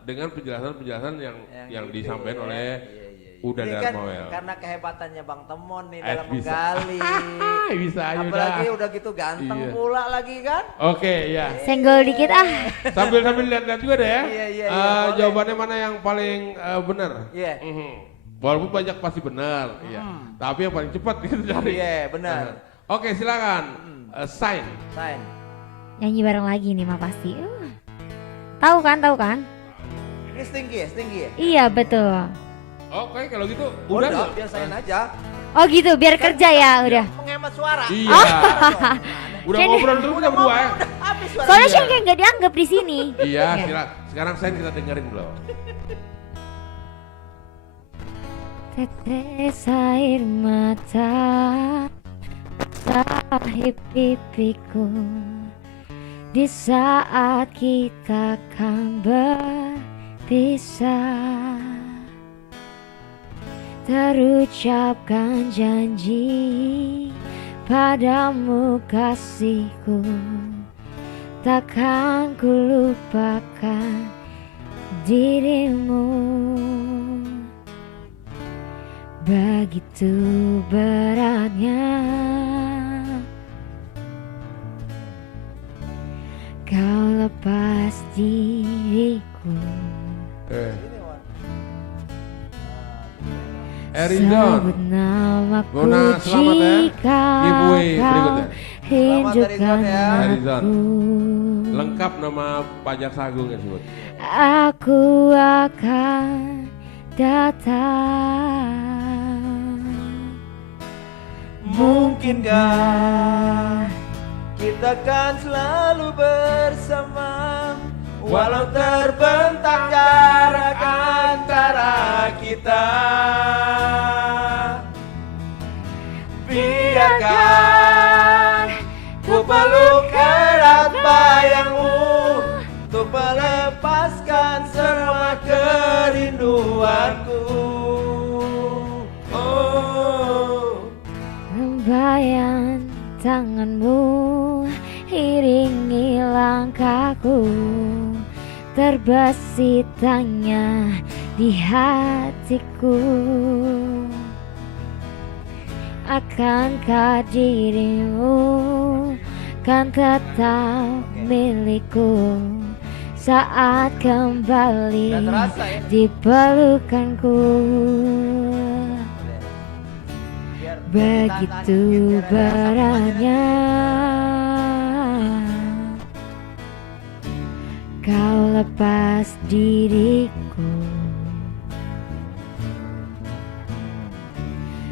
dengan penjelasan yang gitu, disampaikan oleh Uda Ini kan Darmawel. karena kehebatannya Bang Temon nih dalam Bisa. menggali. Bisa aja Apalagi udah gitu ganteng Iya. pula lagi kan. Oke, ya. Senggol dikit ah. Sambil lihat-lihat juga deh ya. Iya, boleh. Jawabannya mana yang paling benar? Iya. Walaupun banyak pasti benar, iya. Tapi yang paling cepat gitu cari. Iya, benar. Oke, silakan. Sign. Sign. Nyanyi bareng lagi nih mah pasti. Tahu kan? Ini Stinky ya? Iya betul. Oke, kalau gitu Udah, udah. biar sign aja. Oh gitu, biar kerja ya udah. Menghemat suara. Iya. Udah Jadi- ngobrol terus kita berdua ya. Udah habis suara. Soalnya Iya. saya kayak nggak dianggap di sini. Iya, sekarang sign kita dengerin dulu. Tetes air mata sahib pipiku di saat kita akan berpisah. Terucapkan janji padamu kasihku, takkan ku lupakan dirimu. Begitu beratnya kau lepas diriku. Erizon. Sebut namaku Mona, selamat ya. jika Giveaway kau berikutnya. hidupkan Selamat, Erizon, ya. Erizon. aku. Lengkap nama pajak sagung ya sebut. Aku akan datang. Mungkinkah kita kan selalu bersama, walau terbentang jarak antara kita. Biarkan ku peluk erat bayangmu, untuk melepaskan semua kerinduanku. Oh. Bayang tanganmu iringi langkahku, terbesit tanya di hatiku. Akankah dirimu kan tetap milikku saat kembali Udah terasa ya? di pelukanku. Begitu beratnya kau lepas diriku.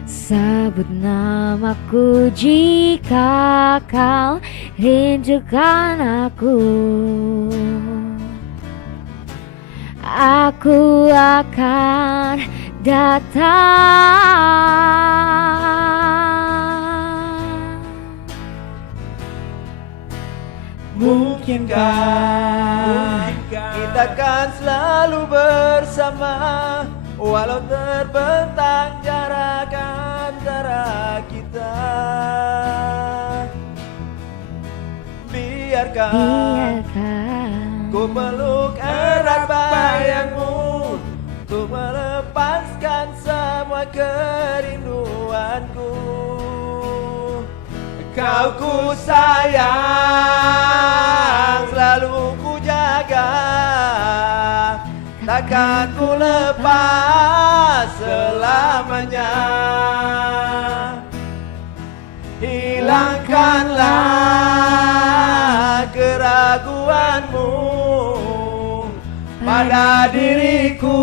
Sebut namaku jika kau rindukan aku. Aku akan datang. Mungkinkah kita kan selalu bersama, walau terbentang jarak antara kita. Biarkan ku peluk erat bayangmu, ku melepaskan semua kerinduanku. Kau ku sayang, selalu ku jaga, takkan ku lepas selamanya. Hilangkanlah keraguanmu pada diriku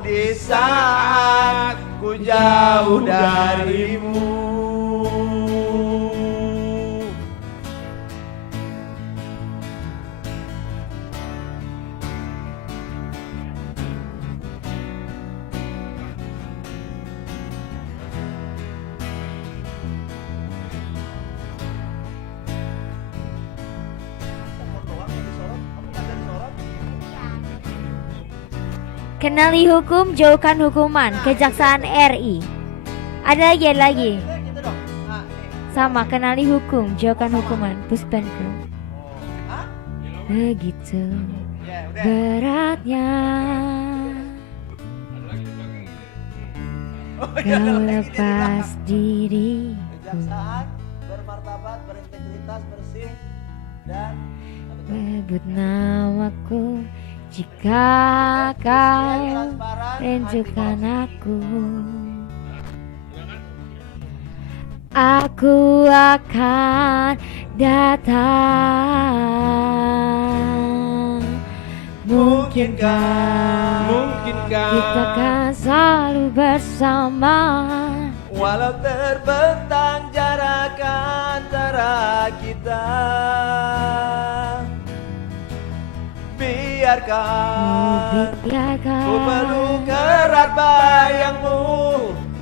di saat ku jauh darimu. Kenali hukum, jauhkan hukuman. Kejaksaan RI. Ada lagi. Gitu dong. Nah, nih. Sama, kenali hukum, jauhkan hukuman. Puspenku. Hah? Begitu Ya, udah. beratnya kau lepas diri. Kejaksaan bermartabat, berintegritas, bersih, dan Sebut namaku jika kau rindukan aku. Aku akan datang. Mungkinkah kita kan selalu bersama, walau terbentang jarak antara kita. Biarkan ku peluk erat bayangmu,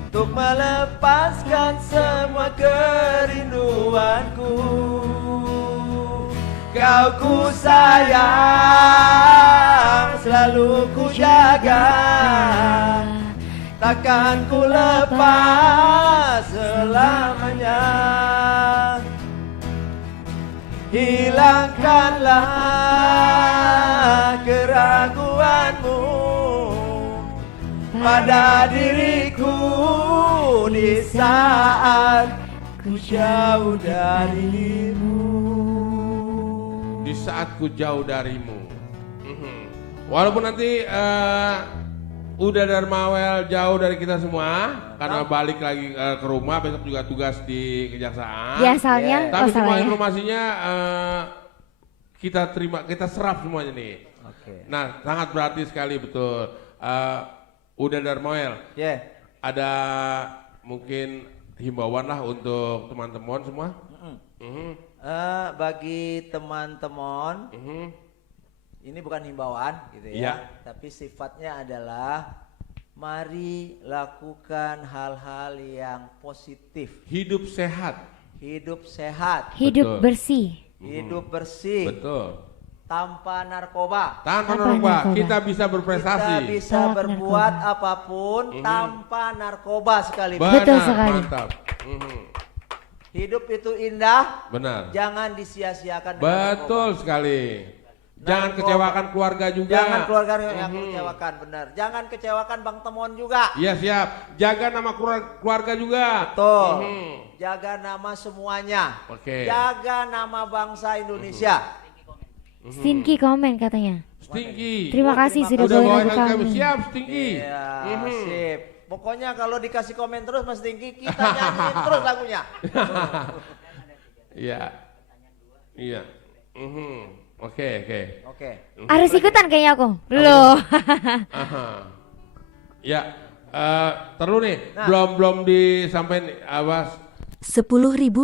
untuk melepaskan semua kerinduanku. Kau ku sayang, selalu ku jaga, takkan ku lepas selamanya. Hilangkanlah keraguanmu pada diriku di saat ku jauh darimu. Di saat ku jauh darimu. Walaupun nanti udah Darmawel jauh dari kita semua karena balik lagi ke rumah, besok juga tugas di kejaksaan. Biasanya, Tapi semua ya. informasinya kita terima, kita serap semuanya nih. Oke. Nah, sangat berarti sekali betul. Udah Darmawel, ada mungkin himbauan lah untuk teman-teman semua. Bagi teman-teman, ini bukan himbauan gitu ya, tapi sifatnya adalah mari lakukan hal-hal yang positif. Hidup sehat. Hidup sehat. Hidup Betul. bersih. Hidup bersih. Betul. Tanpa narkoba. Tanpa Tanpa narkoba narkoba. kita bisa berprestasi. Kita bisa Tanpa berbuat narkoba. apapun tanpa narkoba sekalipun. Benar, Betul sekali. mantap. Hidup itu indah, Benar. jangan disia-siakan dengan Betul narkoba. sekali. Jangan Narkoba. kecewakan keluarga juga. Jangan keluarga yang kecewakan, benar. Jangan kecewakan Bang Temon juga. Iya siap. Jaga nama keluarga juga. Betul. Jaga nama semuanya. Oke. Jaga nama bangsa Indonesia. Stinky komen katanya. Stinky. Terima kasih sudah Udah bawain bawain lagu lagu kami. kami. Siap Stinky. Iya, sip. Pokoknya kalau dikasih komen terus Mas Tinggi, kita nyanyiin terus lagunya. Iya. Iya. Oke. Harus ikutan kayaknya aku. Belum. Ya, terus nih, belum disampaikan apa? 10.000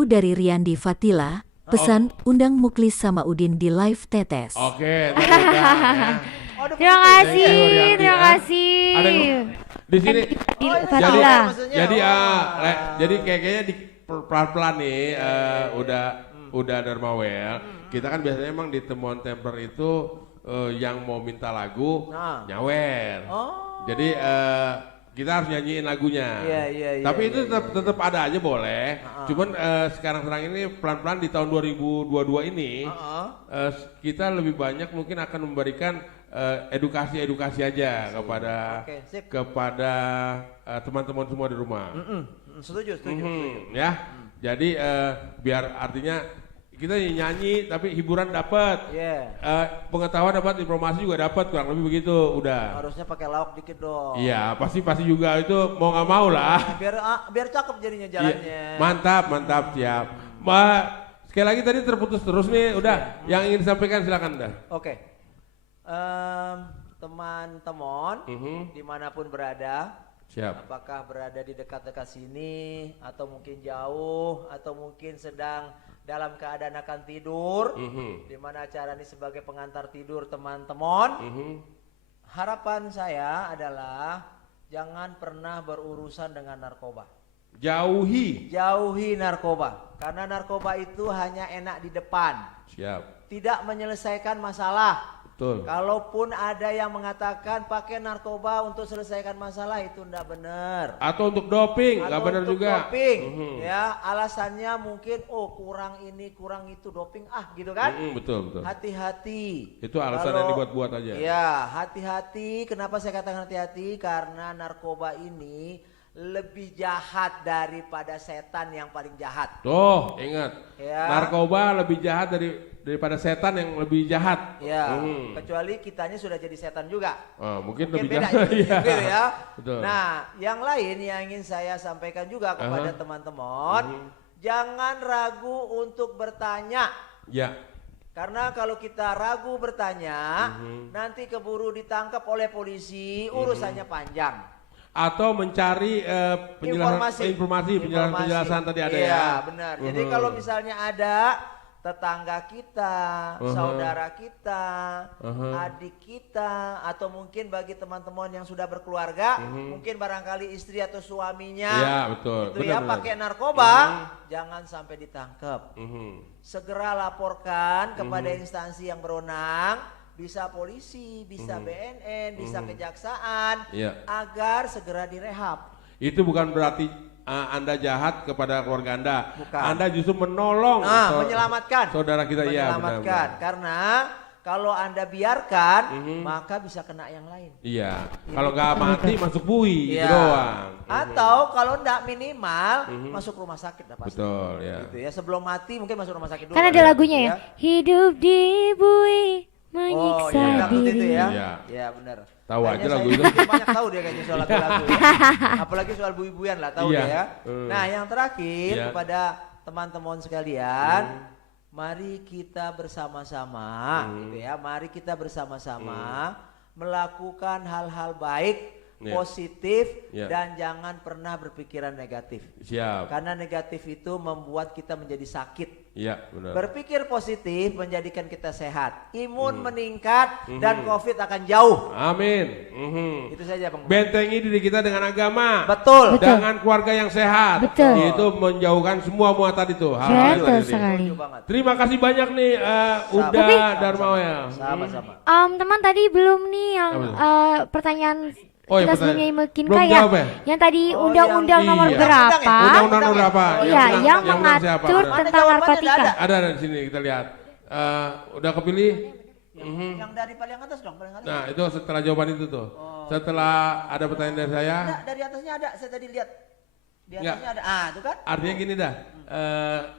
dari Riyandi Fatila, pesan undang Muklis sama Udin di live tetes. Oke, udah ya. Terima kasih, Thank you, Riyandi, terima ya. kasih. Ada yang di sini. Fatila. Jadi kayaknya di pelan-pelan nih udah Darmawel. Kita kan biasanya emang di temuan Templar itu yang mau minta lagu nyawer. Jadi kita harus nyanyiin lagunya. Iya, Tapi itu tetap ada aja boleh. Cuman sekarang ini pelan-pelan di tahun 2022 ini kita lebih banyak mungkin akan memberikan edukasi aja kepada teman-teman semua di rumah. Setuju. Ya. Jadi biar artinya kita nyanyi tapi hiburan dapat, pengetahuan dapat, informasi juga dapat, kurang lebih begitu. Udah. Harusnya pakai lauk dikit dong. Iya, pasti juga itu mau nggak mau lah. Biar cakep jadinya jalannya. Iya, mantap, siap. Sekali lagi tadi terputus terus nih, udah. Yang ingin disampaikan silakan dah. Oke. Teman-teman dimanapun berada, siap. apakah berada di dekat-dekat sini atau mungkin jauh atau mungkin sedang dalam keadaan akan tidur, di mana acara ini sebagai pengantar tidur teman-teman. Harapan saya adalah jangan pernah berurusan dengan narkoba. Jauhi narkoba, karena narkoba itu hanya enak di depan. Siap. Tidak menyelesaikan masalah. Betul. Kalaupun ada yang mengatakan pakai narkoba untuk selesaikan masalah, itu enggak benar. Atau untuk doping, nggak benar juga. Doping, ya alasannya mungkin kurang ini kurang itu doping gitu kan? Betul. Hati-hati. Itu alasan yang dibuat-buat aja. Ya hati-hati. Kenapa saya katakan hati-hati? Karena narkoba ini lebih jahat daripada setan yang paling jahat. Tuh, ingat. Ya. Narkoba lebih jahat daripada setan yang lebih jahat. Ya, kecuali kitanya sudah jadi setan juga. Mungkin lebih beda jahat. gitu ya. Betul. Nah, yang lain yang ingin saya sampaikan juga kepada teman-teman, jangan ragu untuk bertanya. Ya. Karena kalau kita ragu bertanya, nanti keburu ditangkap oleh polisi, urusannya panjang. Atau mencari penjelasan tadi ada ya. Iya, benar. Jadi kalau misalnya ada tetangga kita, saudara kita, adik kita, atau mungkin bagi teman-teman yang sudah berkeluarga, mungkin barangkali istri atau suaminya, ya, betul. itu ya pakai narkoba, jangan sampai ditangkap. Segera laporkan kepada instansi yang berwenang. Bisa polisi, bisa BNN, bisa kejaksaan, agar segera direhab. Itu bukan berarti Anda jahat kepada keluarga Anda. Bukan. Anda justru menolong, menyelamatkan saudara kita. Menyelamatkan, karena kalau Anda biarkan, maka bisa kena yang lain. Iya. Kalau nggak mati masuk bui, itu Iya. doang. Atau kalau enggak minimal masuk rumah sakit dah pasti. Betul, ya. Gitu ya, sebelum mati mungkin masuk rumah sakit dulu. Kan ada lagunya ya. Hidup di bui menyiksa takut itu diri. ya. Iya. Ya benar. Tahu aja Kayaknya lagu saya itu. makin banyak tahu dia kayaknya soal lagu-lagu ya. Apalagi soal bui-buian lah tahu Iya. dia ya. Nah, yang terakhir Iya. kepada teman-teman sekalian, mari kita bersama-sama gitu ya. Mari kita bersama-sama melakukan hal-hal baik, positif, dan jangan pernah berpikiran negatif. Siap. Karena negatif itu membuat kita menjadi sakit. Iya, benar. Berpikir positif menjadikan kita sehat, imun meningkat, dan COVID akan jauh. Amin. Itu saja Bang. Bentengi diri kita dengan agama. Betul. Dengan keluarga yang sehat. Betul. Itu menjauhkan semua tadi tuh. Betul sekali. Setuju banget. Terima kasih banyak nih Uda Darmawel. Sama-sama. Teman tadi belum nih yang pertanyaan Oh, kita ya, sebelumnya belum Kinka ya. jawab ya? Yang tadi Oh, undang-undang yang- nomor iya. berapa? Undang-undang berapa? Iya, yang menang siapa? mengatur Ada. tentang jawabannya, narkotika. ada. Ada di sini kita lihat. Udah kepilih? Yang dari paling atas dong, paling atas. Nah, itu setelah jawaban itu tuh. Setelah ada pertanyaan dari saya. Ada, dari atasnya ada, saya tadi lihat. Di atasnya ada, itu kan? Artinya gini dah,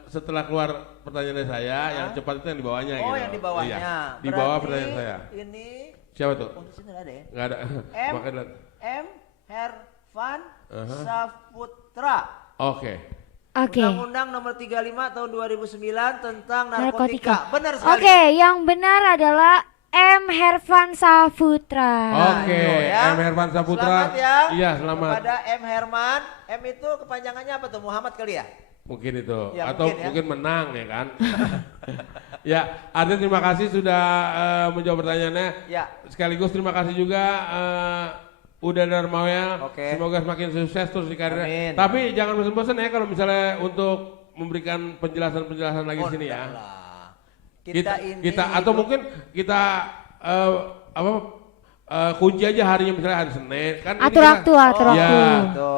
setelah keluar pertanyaan dari saya, yang cepat itu yang di bawahnya gitu. Oh, yang di bawahnya. Iya, di bawah Berarti pertanyaan saya. Ini Siapa tuh? di sini nggak ada ya? Nggak ada. M. Makanya, M. Hervan Saputra. oke. Oke. Undang-Undang nomor 35 tahun 2009 tentang narkotika. Benar sekali. Oke, yang benar adalah M. Hervan Saputra. Oke, ya. M. Hervan Saputra. Selamat ya. Iya, selamat. Kepada M. Herman. M itu kepanjangannya apa tuh? Muhammad kali ya? Mungkin itu. Ya, Atau mungkin menang ya kan. Ya, Arden terima kasih sudah menjawab pertanyaannya. Ya. Sekaligus terima kasih juga Uda Darmawel. Oke. Semoga semakin sukses terus di karirnya. Amin. Tapi jangan bosan-bosan ya kalau misalnya untuk memberikan penjelasan-penjelasan lagi di sini ya. Kita atau mungkin kita kunci aja harinya misalnya hari Senin kan. Atur waktu. Ya,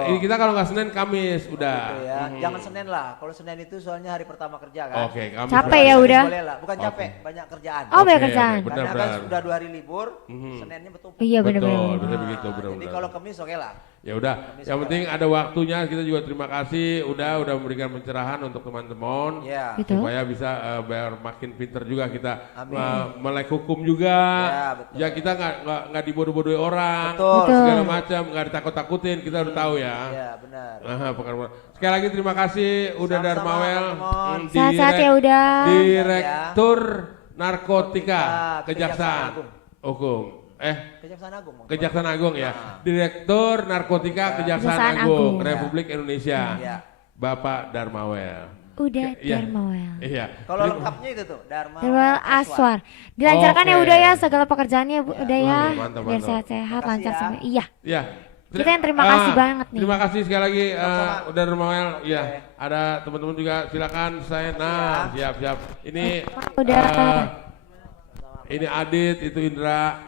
ini kita kalau nggak Senin Kamis udah. Gitu ya. Jangan Senin lah. Kalau Senin itu soalnya hari pertama kerja kan. Oke, Kamis. Capek ya udah. Boleh lah. Bukan capek, banyak kerjaan. Oh, banyak Oke, kerjaan. oke, Karena kan benar. sudah 2 hari libur, Seninnya betul. Iya Betul, benar-benar. betul begitu, Jadi benar-benar. kalau Kamis oke lah. Ya udah, yang penting ada waktunya. Kita juga terima kasih udah memberikan pencerahan untuk teman-teman Ya. Gitu. supaya bisa biar makin pinter juga kita Amin. melek hukum juga. Ya, betul. Ya kita nggak dibodoh-bodohi orang, Betul. segala macam, nggak ditakut-takutin. Kita udah tahu ya. Ya, benar. Sekali lagi terima kasih udah Sama-sama, Darmawel, teman-teman. Sehat-sehat ya udah. Direktur Narkotika Kejaksaan Kejaksaan Agung. Hukum. Kejaksaan Agung. Kejaksaan Agung ya. Direktur Narkotika Kejaksaan Kejaksaan Agung Agung. Republik Indonesia. Ya. Bapak Darmawel. Udah Iya. Darmawel. Iya. Kalau lengkapnya itu tuh Darmawel Darmawel Aswar. Dilancarkan ya Oke. udah ya segala pekerjaannya udah ya. Mantap, Biar mantap. sehat-sehat, Makasih lancar ya. semua. Iya. Iya. Kita yang terima kasih banget nih. Terima kasih sekali lagi Sama-sama. udah Darmawel. Iya. Oke. Ada teman-teman juga silakan saya. Nah, siap-siap. Ini Udah. ini Adit, itu Indra.